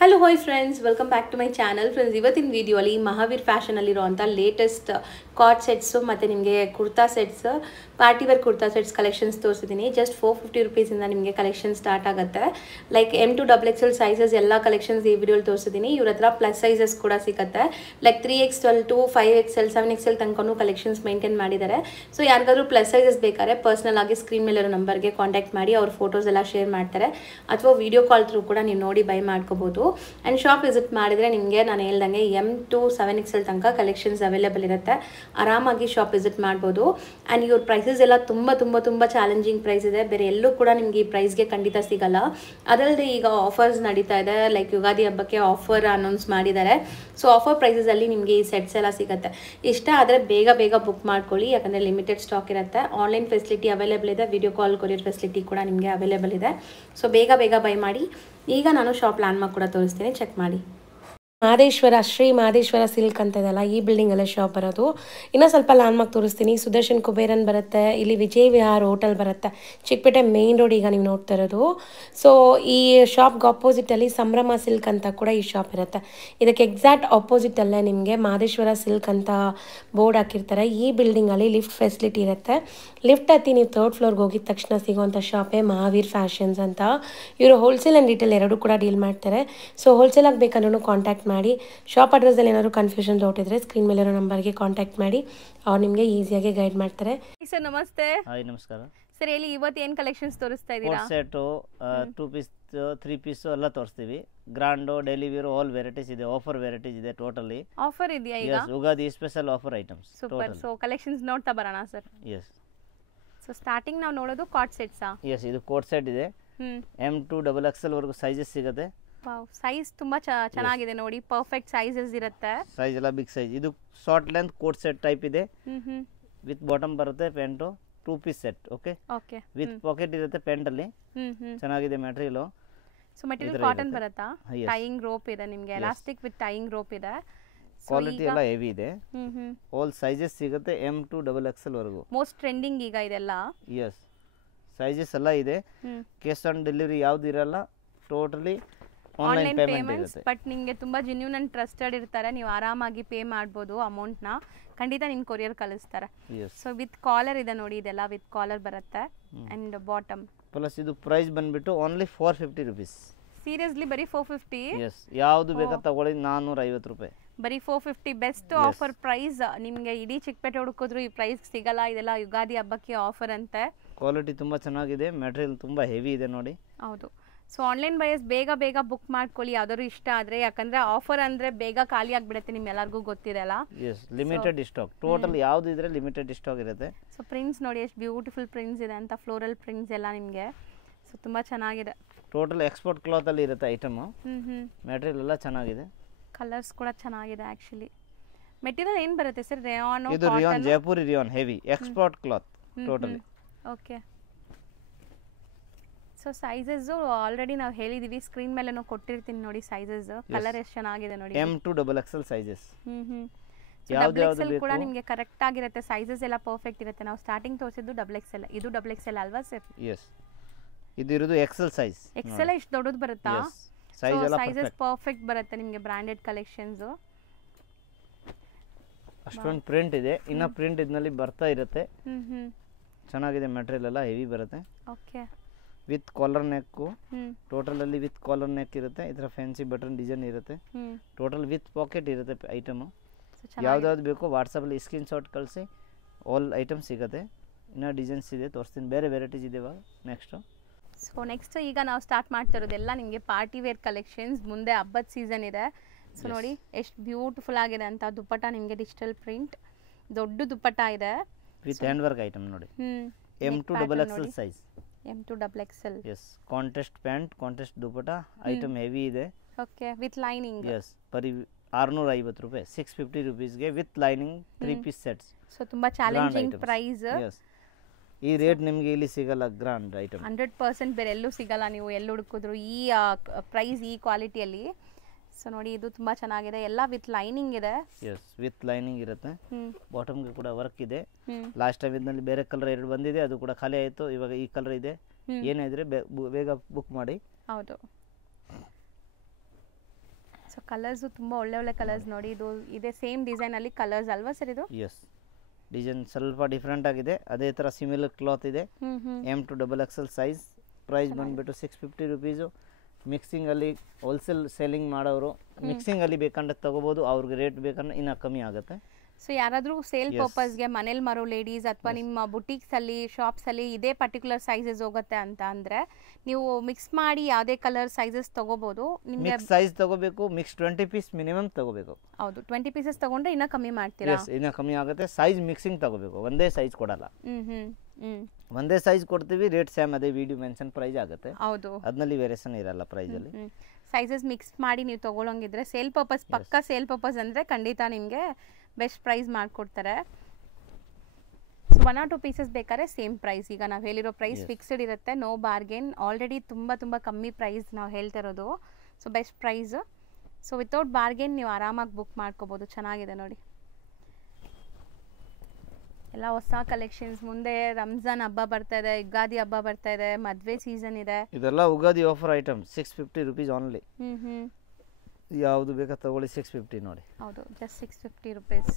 Hello hi friends, welcome back to my channel. Friends, ಇವತ್ತಿನ ವಿಡಿಯೋಲಿ ಮಹಾವೀರ್ ಫ್ಯಾಷನಲ್ಲಿರುವಂಥ ಲೇಟೆಸ್ಟ್ ಕಾರ್ಡ್ ಸೆಟ್ಸು ಮತ್ತು ನಿಮಗೆ kurta sets, partywear kurta sets collections ತೋರಿಸಿದ್ದೀನಿ. ಜಸ್ಟ್ 450 ರುಪೀಸಿಂದ ನಿಮಗೆ ಕಲೆಕ್ಷನ್ ಸ್ಟಾರ್ಟ್ ಆಗುತ್ತೆ. ಲೈಕ್ M2 XXL ಸೈಜಸ್ ಎಲ್ಲ ಕಲೆಕ್ಷನ್ಸ್ ಈ ವಿಡಿಯೋಲಿ ತೋರಿಸಿದ್ದೀನಿ. ಇವ್ರ ಹತ್ರ ಪ್ಲಸ್ ಸೈಜಸ್ ಕೂಡ ಸಿಗುತ್ತೆ. Like 3XL to 5XL 7XL ತನಕನೂ ಕಲೆಕ್ಷನ್ಸ್ ಮೇಂಟೈನ್ ಮಾಡಿದ್ದಾರೆ. ಸೊ ಯಾರಿಗಾದ್ರೂ ಪ್ಲಸ್ ಸೈಜಸ್ ಬೇಕಾದ್ರೆ ಪರ್ಸ್ನಲ್ ಆಗಿ ಸ್ಕ್ರೀನ್ ಮೇಲಿರೋ ನಂಬರ್ಗೆ ಕಾಂಟ್ಯಾಕ್ಟ್ ಮಾಡಿ ಅವ್ರ ಫೋಟೋಸ್ ಎಲ್ಲ ಶೇರ್ ಮಾಡ್ತಾರೆ, ಅಥವಾ ವಿಡಿಯೋ ಕಾಲ್ ಥ್ರೂ ಕೂಡ ನೀವು ನೋಡಿ ಬೈ ಮಾಡ್ಕೋಬೋದು. ಆ್ಯಂಡ್ ಶಾಪ್ ವಿಸಿಟ್ ಮಾಡಿದರೆ ನಿಮಗೆ ನಾನು ಹೇಳ್ದಂಗೆ M2 7XL ತನಕ ಕಲೆಕ್ಷನ್ಸ್ ಅವೈಲೇಬಲ್ ಇರುತ್ತೆ. ಆರಾಮಾಗಿ ಶಾಪ್ ವಿಸಿಟ್ ಮಾಡ್ಬೋದು. ಆ್ಯಂಡ್ ಇವ್ರ ಪ್ರೈಸಸ್ ಎಲ್ಲ ತುಂಬ ಚಾಲೆಂಜಿಂಗ್ ಪ್ರೈಸ್ ಇದೆ. ಬೇರೆ ಎಲ್ಲೂ ಕೂಡ ನಿಮಗೆ ಈ ಪ್ರೈಸ್ಗೆ ಖಂಡಿತ ಸಿಗಲ್ಲ. ಅದಲ್ಲದೆ ಈಗ ಆಫರ್ಸ್ ನಡೀತಾ ಇದೆ. ಲೈಕ್ ಯುಗಾದಿ ಹಬ್ಬಕ್ಕೆ ಆಫರ್ ಅನೌನ್ಸ್ ಮಾಡಿದ್ದಾರೆ. ಸೊ ಆಫರ್ ಪ್ರೈಸಸಲ್ಲಿ ನಿಮಗೆ ಈ ಸೆಟ್ಸ್ ಎಲ್ಲ ಸಿಗುತ್ತೆ. ಇಷ್ಟ ಆದರೆ ಬೇಗ ಬುಕ್ ಮಾಡ್ಕೊಳ್ಳಿ, ಯಾಕಂದರೆ ಲಿಮಿಟೆಡ್ ಸ್ಟಾಕ್ ಇರುತ್ತೆ. ಆನ್ಲೈನ್ ಫೆಸಿಲಿಟಿ ಅವೈಲೇಬಲ್ ಇದೆ, ವಿಡಿಯೋ ಕಾಲ್ ಕೊರಿಯರ್ ಫೆಸಿಲಿಟಿ ಕೂಡ ನಿಮಗೆ ಅವೈಲೇಬಲ್ ಇದೆ. ಸೊ ಬೇಗ ಬೈ ಮಾಡಿ. ಈಗ ನಾನು ಶಾಪ್ ಲ್ಯಾಂಡ್ಮಾರ್ಕ್ ಕೂಡ ತೋರಿಸ್ತೀನಿ, ಚೆಕ್ ಮಾಡಿ. ಶ್ರೀ ಮಹದೇಶ್ವರ ಸಿಲ್ಕ್ ಅಂತ ಇದೆಲ್ಲ ಈ ಬಿಲ್ಡಿಂಗಲ್ಲೇ ಶಾಪ್ ಬರೋದು. ಇನ್ನೂ ಸ್ವಲ್ಪ ಲ್ಯಾಂಡ್ಮಾರ್ಕ್ ತೋರಿಸ್ತೀನಿ. ಸುದರ್ಶನ್ ಕುಬೇರನ್ ಬರುತ್ತೆ, ಇಲ್ಲಿ ವಿಜಯ್ ವಿಹಾರ್ ಹೋಟೆಲ್ ಬರುತ್ತೆ, ಚಿಕ್ಕಪೇಟೆ ಮೇನ್ ರೋಡ್ ಈಗ ನೀವು ನೋಡ್ತಾ ಇರೋದು. ಸೊ ಈ ಶಾಪ್ಗೆ ಆಪೋಸಿಟಲ್ಲಿ ಸಂಭ್ರಮ ಸಿಲ್ಕ್ ಅಂತ ಕೂಡ ಈ ಶಾಪ್ ಇರುತ್ತೆ. ಇದಕ್ಕೆ ಎಕ್ಸಾಕ್ಟ್ ಆಪೋಸಿಟಲ್ಲೇ ನಿಮಗೆ ಮಹದೇಶ್ವರ ಸಿಲ್ಕ್ ಅಂತ ಬೋರ್ಡ್ ಹಾಕಿರ್ತಾರೆ. ಈ ಬಿಲ್ಡಿಂಗಲ್ಲಿ ಲಿಫ್ಟ್ ಫೆಸಿಲಿಟಿ ಇರುತ್ತೆ. ಲಿಫ್ಟ್ ಹತ್ತಿ ನೀವು 3rd ಫ್ಲೋರ್ಗೆ ಹೋಗಿದ ತಕ್ಷಣ ಸಿಗುವಂಥ ಶಾಪೇ ಮಹಾವೀರ್ ಫ್ಯಾಷನ್ಸ್ ಅಂತ. ಇವರು ಹೋಲ್ಸೇಲ್ ಆ್ಯಂಡ್ ರಿಟೇಲ್ ಎರಡೂ ಕೂಡ ಡೀಲ್ ಮಾಡ್ತಾರೆ. ಸೊ ಹೋಲ್ಸೇಲಾಗಿ ಬೇಕಂದ್ರೂ ಕಾಂಟ್ಯಾಕ್ಟ್ ಮಾಡಿ. ಶಾಪ್ ಅಡ್ರೆಸ್ಸಲ್ಲಿ ಏನಾದರೂ ಕನ್ಫ್ಯೂಷನ್ ಡೌಟ್ ಇದ್ದರೆ ಸ್ಕ್ರೀನ್ ಮೇಲಿರೋ ನಂಬರ್ಗೆ ಕಾಂಟ್ಯಾಕ್ಟ್ ಮಾಡಿ, ಅವ್ರು ನಿಮಗೆ ಈಸಿಯಾಗಿ ಗೈಡ್ ಮಾಡ್ತಾರೆ. ಸರ್ ನಮಸ್ತೆ. ಹಾಯ್ ನಮಸ್ಕಾರ ಸರ್ ಹೇಳಿ, ಇವತ್ತು ಏನು ಕಲೆಕ್ಷನ್ಸ್ ತೋರಿಸ್ತಾ ಇದ್ದೀರಾ? ಸೆಟ್ಟು 2 ಪೀಸ್ 3 ಪೀಸ್ ಎಲ್ಲ ತೋರಿಸ್ತೀವಿ. ಗ್ರಾಂಡು, ಡೈಲಿ ವೇರ್ ಆಲ್ ವೆರೈಟೀಸ್ ಇದೆ. ಆಫರ್ ವೆರೈಟೀಸ್ ಇದೆ. ಟೋಟಲಿ ಆಫರ್ ಇದೆಯಾ ಈಗ? Ugadi special offer items. Super. So collections ನೋಡ್ತಾ ಬರೋಣ ಸರ್. ಎಸ್. ಸೊ ಸ್ಟಾರ್ಟಿಂಗ್ ನಾವು ನೋಡೋದು ಕಾರ್ಡ್ ಸೆಟ್ಸಾ? ಎಸ್, ಇದು ಕೋಟ್ ಸೆಟ್ ಇದೆ. M2 XXL ವರೆಗೂ ಸೈಜಸ್ ಸಿಗುತ್ತೆ. ವಾವ್, ಸೈಜ್ ತುಂಬಾ ಚೆನ್ನಾಗಿದೆ ನೋಡಿ. ಪರ್ಫೆಕ್ಟ್ ಸೈಜಸ್ ಇರುತ್ತೆ. ಸೈಜ್ ಎಲ್ಲ ಬಿಗ್ ಸೈಜ್. ಇದು short length coat set type ಇದೆ. ವಿತ್ ಬಾಟಮ್ ಬರುತ್ತೆ. Pant 2 piece set. Okay, with pocket ಇರುತ್ತೆ ಪ್ಯಾಂಟ್ ಅಲ್ಲಿ. ಚೆನ್ನಾಗಿದೆ ಮೆಟೀರಿಯಲ್. ಸೊ ಮೆಟೀರಿಯಲ್ ಕಾಟನ್ ಬರುತ್ತಾ? ಟೈಯಿಂಗ್ ರೋಪ್ ಇದೆ ನಿಮಗೆ, ಎಲಾಸ್ಟಿಕ್ ವಿತ್ ಟೈಯಿಂಗ್ ರೋಪ್ ಇದೆ. ಕ್ವಾಲಿಟಿ ಎಲ್ಲ ಹೆವಿ ಇದೆ. ಆಲ್ ಸೈಜಸ್ ಸಿಗುತ್ತೆ M2 XXL ವರೆಗೂ. ಮೋಸ್ಟ್ ಟ್ರೆಂಡಿಂಗ್ ಈಗ ಇದೆಲ್ಲ. ಎಸ್, ಸೈಜಸ್ ಎಲ್ಲ ಇದೆ. ಕ್ಯಾಶ್ ಆನ್ ಡೆಲಿವರಿ ಯಾವ್ದು ಇರಲ್ಲ. ಟೋಟಲಿ ಆನ್ಲೈನ್ ಪೇಮೆಂಟ್ ಇರುತ್ತೆ. ಬಟ್ ನಿಮಗೆ ತುಂಬಾ ಜೆನ್ಯೂನ್ ಅಂಡ್ ಟ್ರಸ್ಟೆಡ್ ಇರ್ತಾರೆ. ನೀವು ಆರಾಮಾಗಿ ಪೇ ಮಾಡ್ಬೋದು ಅಮೌಂಟ್ನ. ಖಂಡಿತ ನಿಮ್ ಕೊರಿಯರ್ ಕಳಿಸ್ತಾರೆ. ಸೊ ವಿತ್ ಕಾಲರ್ ಇದೆ ನೋಡಿ, ಇದೆಲ್ಲ ವಿತ್ ಕಾಲರ್ ಬರುತ್ತೆ. ಅಂಡ್ ಬಾಟಮ್ ಪ್ಲಸ್ ಇದು ಪ್ರೈಸ್ ಬಂದ್ಬಿಟ್ಟು ಓನ್ಲಿ 450 ರುಪೀಸ್. ಸೀರಿಯಸ್ಲಿ ಬರೀ 450? ಎಸ್, ಯಾವ್ದು ಬೇಕಾ ತಗೊಳ್ಳಿ. 450 ರೂಪಾಯಿ ಬರೀ 450. Best offer price. ನಿಮಗೆ ಇಡೀ ಚಿಕ್ಕಪೇಟೆ ಹುಡುಕಿದ್ರು ಈ ಪ್ರೈಸ್ ಸಿಗಲ್ಲ. ಇದೆಲ್ಲ ಯುಗಾದಿ ಹಬ್ಬಕ್ಕೆ ಆಫರ್ ಅಂತೆ. ಕ್ವಾಲಿಟಿ ತುಂಬಾ ಚೆನ್ನಾಗಿದೆ. ಮೆಟೀರಿಯಲ್ ತುಂಬಾ ಹೆವಿ ಇದೆ ನೋಡಿ. ಹೌದು. ಸೊ ಆನ್ಲೈನ್ ಬಯಸ್ ಬೇಗ ಬುಕ್ ಮಾಡ್ಕೊಳ್ಳಿ ಯಾವ್ದಾದ್ರು ಇಷ್ಟ ಆದ್ರೆ, ಯಾಕಂದ್ರೆ ಆಫರ್ ಅಂದ್ರೆ ಬೇಗ ಖಾಲಿ ಆಗ್ಬಿಡುತ್ತೆ. ನಿಮ್ಗೆಲ್ಲರಿಗೂ ಗೊತ್ತಿರಲ್ಲ. S, limited stock. ಟೋಟಲ್ ಯಾವ್ದು ಇದ್ರೆ ಲಿಮಿಟೆಡ್ ಸ್ಟಾಕ್ ಇರುತ್ತೆ. ಸೊ ಪ್ರಿಂಟ್ಸ್ ನೋಡಿ ಎಷ್ಟು ಬ್ಯೂಟಿಫುಲ್ ಪ್ರಿಂಟ್ಸ್ ಇದೆ ಅಂತ. ಫ್ಲೋರಲ್ ಪ್ರಿಂಟ್ಸ್ ಎಲ್ಲ ನಿಮಗೆ. ಸೊ ತುಂಬಾ ಚೆನ್ನಾಗಿದೆ. ಟೋಟಲ್ ಎಕ್ಸ್ಪೋರ್ಟ್ ಕ್ಲಾತ್ ಅಲ್ಲಿ ಇರುತ್ತೆ ಐಟಮ್. ಮೆಟೀರಿಯಲ್ ಎಲ್ಲ ಚೆನ್ನಾಗಿದೆ. ಕಲರ್ಸ್ ಕೂಡ ಚೆನ್ನಾಗಿದೆ ಆಕ್ಚುಲಿ. ಮೆಟೀರಿಯಲ್ ಏನ್ ಬರುತ್ತೆ ಸರ್? ರೇಯಾನ್? ಇದು rayon, Jaipuri rayon, heavy export cloth totally. Okay. So sizes already ನಾವು ಹೇಳಿದೀವಿ, ಸ್ಕ್ರೀನ್ ಮೇಲೆ ನಾವು ಕೊಟ್ಟಿರ್ತೀನಿ ನೋಡಿ ಸೈಜಸ್. ಕಲರ್ ಎಷ್ಟು ಚೆನ್ನಾಗಿದೆ ನೋಡಿ. M2 XXL sizes. XXL ಕೂಡ ನಿಮಗೆ ಕರೆಕ್ಟ್ ಆಗಿರುತ್ತೆ. ಸೈಜಸ್ ಎಲ್ಲ ಪರ್ಫೆಕ್ಟ್ ಇರುತ್ತೆ. ನಾವು ಸ್ಟಾರ್ಟಿಂಗ್ ತೋರಿಸಿದ್ದು XXL. ಇದು XXL ಅಲ್ವಾ ಸರ್? ಎಸ್, ಇದು ಇರೋದು XL ಸೈಜ್. XL ಎಷ್ಟು ದೊಡ್ಡದು ಬರುತ್ತಾ? ಸೈಜ್ ಎಲ್ಲ ಸೈಜಸ್ ಪರ್ಫೆಕ್ಟ್ ಬರುತ್ತೆ ನಿಮಗೆ. Branded collections. ಅಷ್ಟೊಂದು ಪ್ರಿಂಟ್ ಇದೆ. ಇನ್ನ ಪ್ರಿಂಟ್ ಇದರಲ್ಲಿ ಬರ್ತಾ ಇರುತ್ತೆ. ಚೆನ್ನಾಗಿದೆ. ಮೆಟೀರಿಯಲ್ ಎಲ್ಲ ಹೆವಿ ಬರುತ್ತೆ. Okay. With collar neck. Total ಅಲ್ಲಿ ವಿತ್ ಕಾಲರ್ ನೆಕ್ ಇರುತ್ತೆ. ಇದರ ಫ್ಯಾನ್ಸಿ ಬಟನ್ ಡಿಸೈನ್ ಇರುತ್ತೆ. ಟೋಟಲ್ ವಿತ್ ಪಾಕೆಟ್ ಇರುತ್ತೆ ಐಟಮ್. ಯಾವ್ದಾವ್ದು ಬೇಕೋ ವಾಟ್ಸಪ್ ಅಲ್ಲಿ ಸ್ಕ್ರೀನ್ ಶಾಟ್ ಕಳಿಸಿ, ಆಲ್ ಐಟಮ್ ಸಿಗುತ್ತೆ. ಇನ್ನ ಡಿಸೈನ್ಸ್ ಇದೆ, ತೋರಿಸ್ತೀನಿ. ಬೇರೆ ವೆರೈಟೀಸ್ ಇದೆ ಇವಾಗ. ನೆಕ್ಸ್ಟ್ ಈಗ ನಾವು ಸ್ಟಾರ್ಟ್ ಮಾಡ್ತಾ ಇರೋದೆಲ್ಲ ನಿಮಗೆ ಪಾರ್ಟಿ ವೇರ್ ಕಲೆಕ್ಷನ್ಸ್. ಮುಂದೆ ಹಬ್ಬದ ಸೀಸನ್ ಇದೆ. ಸೊ ನೋಡಿ ಎಷ್ಟು ಬ್ಯೂಟಿಫುಲ್ ಆಗಿದೆ ಅಂತ. ದುಪ್ಪಟ್ಟ ನಿಮಗೆ ಡಿಜಿಟಲ್ ಪ್ರಿಂಟ್, ದೊಡ್ಡ ದುಪ್ಪಟ್ಟ ಇದೆ ವಿತ್ ಹ್ಯಾಂಡ್ ವರ್ಕ್ ಐಟಮ್ ನೋಡಿ. M2 XXL size. M2 XXL. Yes, contrast pant, contrast dupatta item heavy ಇದೆ. Okay, with lining. ಎಸ್, ಬರೀ 650 ರೂಪಾಯಿ. 650 ರುಪೀಸ್ಗೆ with lining 3 piece sets. So ತುಂಬಾ ಚಾಲೆಂಜಿಂಗ್ ಪ್ರೈಸ್. ಎಸ್, ಈ ರೇಟ್ ನಿಮಗೆ ಇಲ್ಲಿ ಸಿಗಲ್ಲ. ಗ್ರಾಂಡ್ ಐಟಮ್ 100% ಬೇರೆ ಎಲ್ಲೂ ಸಿಗಲ್ಲ. ನೀವು ಎಲ್ಲಿ ಹುಡುಕಿದ್ರು ಈ ಪ್ರೈಸ್, ಈ ಕ್ವಾಲಿಟಿಯಲ್ಲಿ. ಸೊ ನೋಡಿ, ಇದು ತುಂಬಾ ಚೆನ್ನಾಗಿದೆ. ಎಲ್ಲ ವಿತ್ ಲೈನಿಂಗ್ ಇದೆ. ಎಸ್, ವಿತ್ ಲೈನಿಂಗ್ ಇರುತ್ತೆ. ಬಾಟಮ್ಗೆ ಕೂಡ ವರ್ಕ್ ಇದೆ. ಲಾಸ್ಟ್ ಟೈಮ್ ಇದರಲ್ಲಿ ಬೇರೆ ಕಲರ್ 2 ಬಂದಿದೆ, ಅದು ಕೂಡ ಖಾಲಿ ಆಯಿತು. ಇವಾಗ ಈ ಕಲರ್ ಇದೆ. ಏನೇ ಇದ್ರೆ ಬೇಗ ಬುಕ್ ಮಾಡಿ. ಹೌದು. ಸೊ ಕಲರ್ಸು ತುಂಬ ಒಳ್ಳೆ ಕಲರ್ಸ್ ನೋಡಿ. ಇದು ಇದೇ ಸೇಮ್ ಡಿಸೈನಲ್ಲಿ ಕಲರ್ಸ್ ಅಲ್ವಾ ಸರ್ ಇದು? ಎಸ್, ಡಿಸೈನ್ ಸ್ವಲ್ಪ ಡಿಫ್ರೆಂಟ್ ಆಗಿದೆ. ಅದೇ ಥರ ಸಿಮಿಲರ್ ಕ್ಲಾತ್ ಇದೆ. M2XXL size. ಪ್ರೈಸ್ ಬಂದುಬಿಟ್ಟು 650 ರುಪೀಸು. ಮಿಕ್ಸಿಂಗಲ್ಲಿ ಹೋಲ್ಸೇಲ್ ಸೆಲ್ಲಿಂಗ್ ಮಾಡೋರು ಮಿಕ್ಸಿಂಗಲ್ಲಿ ಬೇಕಂದ್ರೆ ತೊಗೋಬೋದು. ಅವ್ರಿಗೆ ರೇಟ್ ಬೇಕಂದ್ರೆ ಇನ್ನೂ ಕಮ್ಮಿ ಆಗುತ್ತೆ. ಸೊ ಯಾರಾದರೂ ಸೇಲ್ ಪರ್ಪಸ್ಗೆ ಮನೇಲಿ ಮಾರೋ ಲೇಡೀಸ್ ಅಥವಾ ನಿಮ್ಮ ಬುಟೀಕ್ಸಲ್ಲಿ ಶಾಪ್ಸಲ್ಲಿ ಇದೇ ಪರ್ಟಿಕ್ಯುಲರ್ ಸೈಜಸ್ ಹೋಗುತ್ತೆ ಅಂತ ಅಂದರೆ ನೀವು ಮಿಕ್ಸ್ ಮಾಡಿ ಯಾವುದೇ ಕಲರ್ ಸೈಜಸ್ ತೊಗೋಬೋದು. ನಿಮಗೆ ಸೈಜ್ ತೊಗೋಬೇಕು, ಮಿಕ್ಸ್ 20 ಪೀಸ್ ಮಿನಿಮಮ್ ತೊಗೋಬೇಕು. ಹೌದು, 20 ಪೀಸಸ್ ತೊಗೊಂಡ್ರೆ ಇನ್ನೂ ಕಮ್ಮಿ ಮಾಡ್ತೀರಾ? ಇನ್ನೂ ಕಮ್ಮಿ ಆಗುತ್ತೆ. ಸೈಜ್ ಮಿಕ್ಸಿಂಗ್ ತೊಗೋಬೇಕು, ಒಂದೇ ಸೈಜ್ ಕೊಡಲ್ಲ. ಒಂದೇ ಸೈಜ್ ಕೊಡ್ತೀವಿ, ರೇಟ್ ಸೇಮ್ ಅದೇ ವಿಡಿಯೋ ಮೆನ್ಷನ್ ಪ್ರೈಸ್ ಆಗುತ್ತೆ. ಹೌದು, ಅದರಲ್ಲಿ ವೇರಿಯೇಷನ್ ಇರಲ್ಲ ಪ್ರೈಸಲ್ಲಿ. ಸೈಜಸ್ ಮಿಕ್ಸ್ ಮಾಡಿ ನೀವು ತೊಗೊಳಂಗಿದ್ರೆ ಸೇಲ್ ಪರ್ಪಸ್, ಪಕ್ಕಾ ಸೇಲ್ ಪರ್ಪಸ್ ಅಂದರೆ ಖಂಡಿತ ನಿಮಗೆ ಬೆಸ್ಟ್ ಪ್ರೈಸ್ ಮಾಡಿಕೊಡ್ತಾರೆ. ಸೊ 1 or 2 ಪೀಸಸ್ ಬೇಕಾದ್ರೆ ಸೇಮ್ ಪ್ರೈಸ್. ಈಗ ನಾವು ಹೇಳಿರೋ ಪ್ರೈಸ್ ಫಿಕ್ಸ್ಡ್ ಇರುತ್ತೆ, ನೋ ಬಾರ್ಗೇನ್. ಆಲ್ರೆಡಿ ತುಂಬ ಕಮ್ಮಿ ಪ್ರೈಸ್ ನಾವು ಹೇಳ್ತಿರೋದು. So best price. So without bargain ನೀವು ಆರಾಮಾಗಿ ಬುಕ್ ಮಾಡ್ಕೋಬೋದು. ಚೆನ್ನಾಗಿದೆ ನೋಡಿ, ಎಲ್ಲ ಹೊಸ ಕಲೆಕ್ಷನ್ಸ್. ಮುಂದೆ ರಂಜಾನ್ ಹಬ್ಬ ಬರ್ತಾ ಇದೆ, ಯುಗಾದಿ ಹಬ್ಬ ಬರ್ತಾ ಇದೆ, ಮದುವೆ ಸೀಸನ್ ಇದೆ. ಇದೆಲ್ಲ Ugadi offer item. 650 rupees only. ಯಾವುದು ಬೇಕಾ ತಗೊಳ್ಳಿ. 650 ನೋಡಿ. ಹೌದು, ಜಸ್ಟ್ 650 ರುಪೀಸ್.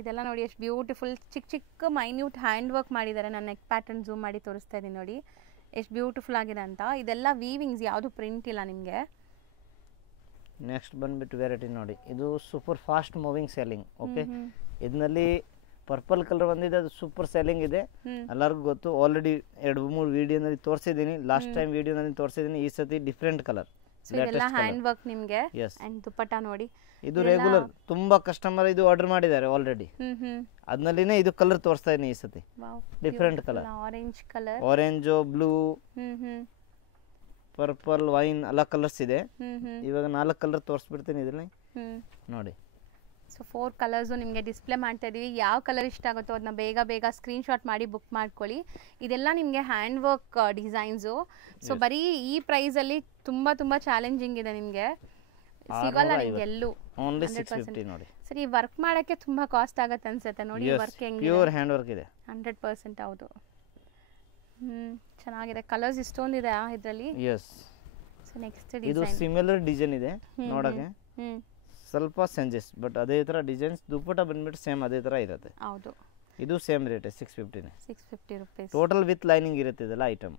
ಇದೆಲ್ಲ ನೋಡಿ ಎಷ್ಟು ಬ್ಯೂಟಿಫುಲ್ ಚಿಕ್ಕ ಮೈನ್ಯೂಟ್ ಹ್ಯಾಂಡ್ ವರ್ಕ್ ಮಾಡಿದ್ದಾರೆ. ನಾನು ನೆಕ್ ಪ್ಯಾಟರ್ನ್ ಝೂಮ್ ಮಾಡಿ ತೋರಿಸ್ತಾ ಇದ್ದೀನಿ ನೋಡಿ ಎಷ್ಟು ಬ್ಯೂಟಿಫುಲ್ ಆಗಿದೆ ಅಂತ. ಇದೆಲ್ಲ ವೀವಿಂಗ್ಸ್, ಯಾವುದು ಪ್ರಿಂಟ್ ಇಲ್ಲ ನಿಮಗೆ. ನೆಕ್ಸ್ಟ್ ಬಂದ್ಬಿಟ್ಟು ವೆರೈಟಿ ನೋಡಿ. ಇದು super fast moving selling. Okay, ಇದರಲ್ಲಿ ಪರ್ಪಲ್ ಕಲರ್ ಬಂದಿದೆ, ಅದು ಸೂಪರ್ ಸೆಲ್ಲಿಂಗ್ ಇದೆ, ಎಲ್ಲರಿಗೂ ಗೊತ್ತು. ಆಲ್ರೆಡಿ 2-3 ವಿಡಿಯೋನಲ್ಲಿ ತೋರಿಸಿದ್ದೀನಿ. ಲಾಸ್ಟ್ ಟೈಮ್ ವಿಡಿಯೋನಲ್ಲಿ ತೋರಿಸಿದ್ದೀನಿ. ಈ ಸತಿ ಡಿಫ್ರೆಂಟ್ ಕಲರ್. ಇದೆಲ್ಲ ಹ್ಯಾಂಡ್ ವರ್ಕ್ ನಿಮಗೆ. ಅಂಡ್ ದುಪಟ್ಟಾ ನೋಡಿ. ಇದು ರೆಗ್ಯುಲರ್ ತುಂಬಾ ಕಸ್ಟಮರ್ ಇದು ಆರ್ಡರ್ ಮಾಡಿದ್ದಾರೆ ಆಲ್ರೆಡಿ. ಅದನ್ನಲ್ಲಿನೇ ಇದು ಕಲರ್ ತೋರಿಸ್ತಾ ಇದೀನಿ ಈ ಸತಿ. Different colour. Orange colour, orange, blue, purple, wine ಎಲ್ಲ ಕಲರ್ಸ್ ಇದೆ. ಇವಾಗ 4 ಕಲರ್ ತೋರಿಸ್ಬಿಡ್ತೀನಿ ಇದರಲ್ಲಿ ನೋಡಿ. ಸೊ 4 ಕಲರ್ಸು ನಿಮಗೆ ಡಿಸ್ಪ್ಲೇ ಮಾಡ್ತಾ ಇದ್ದೀವಿ. ಯಾವ ಕಲರ್ ಇಷ್ಟ ಆಗುತ್ತೋ ಅದನ್ನ ಬೇಗ ಸ್ಕ್ರೀನ್ಶಾಟ್ ಮಾಡಿ ಬುಕ್ ಮಾಡ್ಕೊಳ್ಳಿ. ಇದೆಲ್ಲ ನಿಮಗೆ ಹ್ಯಾಂಡ್ ವರ್ಕ್ ಡಿಸೈನ್ಸು. ಸೊ ಬರೀ ಈ ಪ್ರೈಸಲ್ಲಿ ತುಂಬ ಚಾಲೆಂಜಿಂಗ್ ಇದೆ, ನಿಮಗೆ ಸಿಗಲ್ಲ ನಿಮ್ಗೆ ಎಲ್ಲೂ. ಓನ್ಲಿ 650 ನೋಡಿ. ಸರಿ, ವರ್ಕ್ ಮಾಡೋಕ್ಕೆ ತುಂಬ ಕಾಸ್ಟ್ ಆಗುತ್ತೆ ಅನ್ಸುತ್ತೆ ನೋಡಿ. ವರ್ಕ್ ಹೆಂಗೆ? ಪ್ಯೂರ್ ಹ್ಯಾಂಡ್ ವರ್ಕ್ ಇದೆ. 100% ಹೌದು. ಚೆನ್ನಾಗಿದೆ. ಕಲರ್ಸ್ ಇಷ್ಟೊಂದಿದೆ ಇದರಲ್ಲಿ. ಎಸ್. ಸೊ ನೆಕ್ಸ್ಟ್ ಇದು ಸಿಮಿಲರ್ ಡಿಸೈನ್ ಇದೆ ನೋಡಕ್ಕೆ. ಸ್ವಲ್ಪ ಚೇಂಜಸ್, ಬಟ್ ಅದೇ ತರ ಡಿಸೈನ್ಸ್. ದುಪ್ಪಟ್ಟ ಬಂದ್ಬಿಟ್ಟು ಸೇಮ್ ಅದೇ ತರ ಇರುತ್ತೆ. ಹೌದು, ಇದು same rate 650 rupees. Total with lining ಇರುತ್ತೆ ಇದೆಲ್ಲ ಐಟಮ್.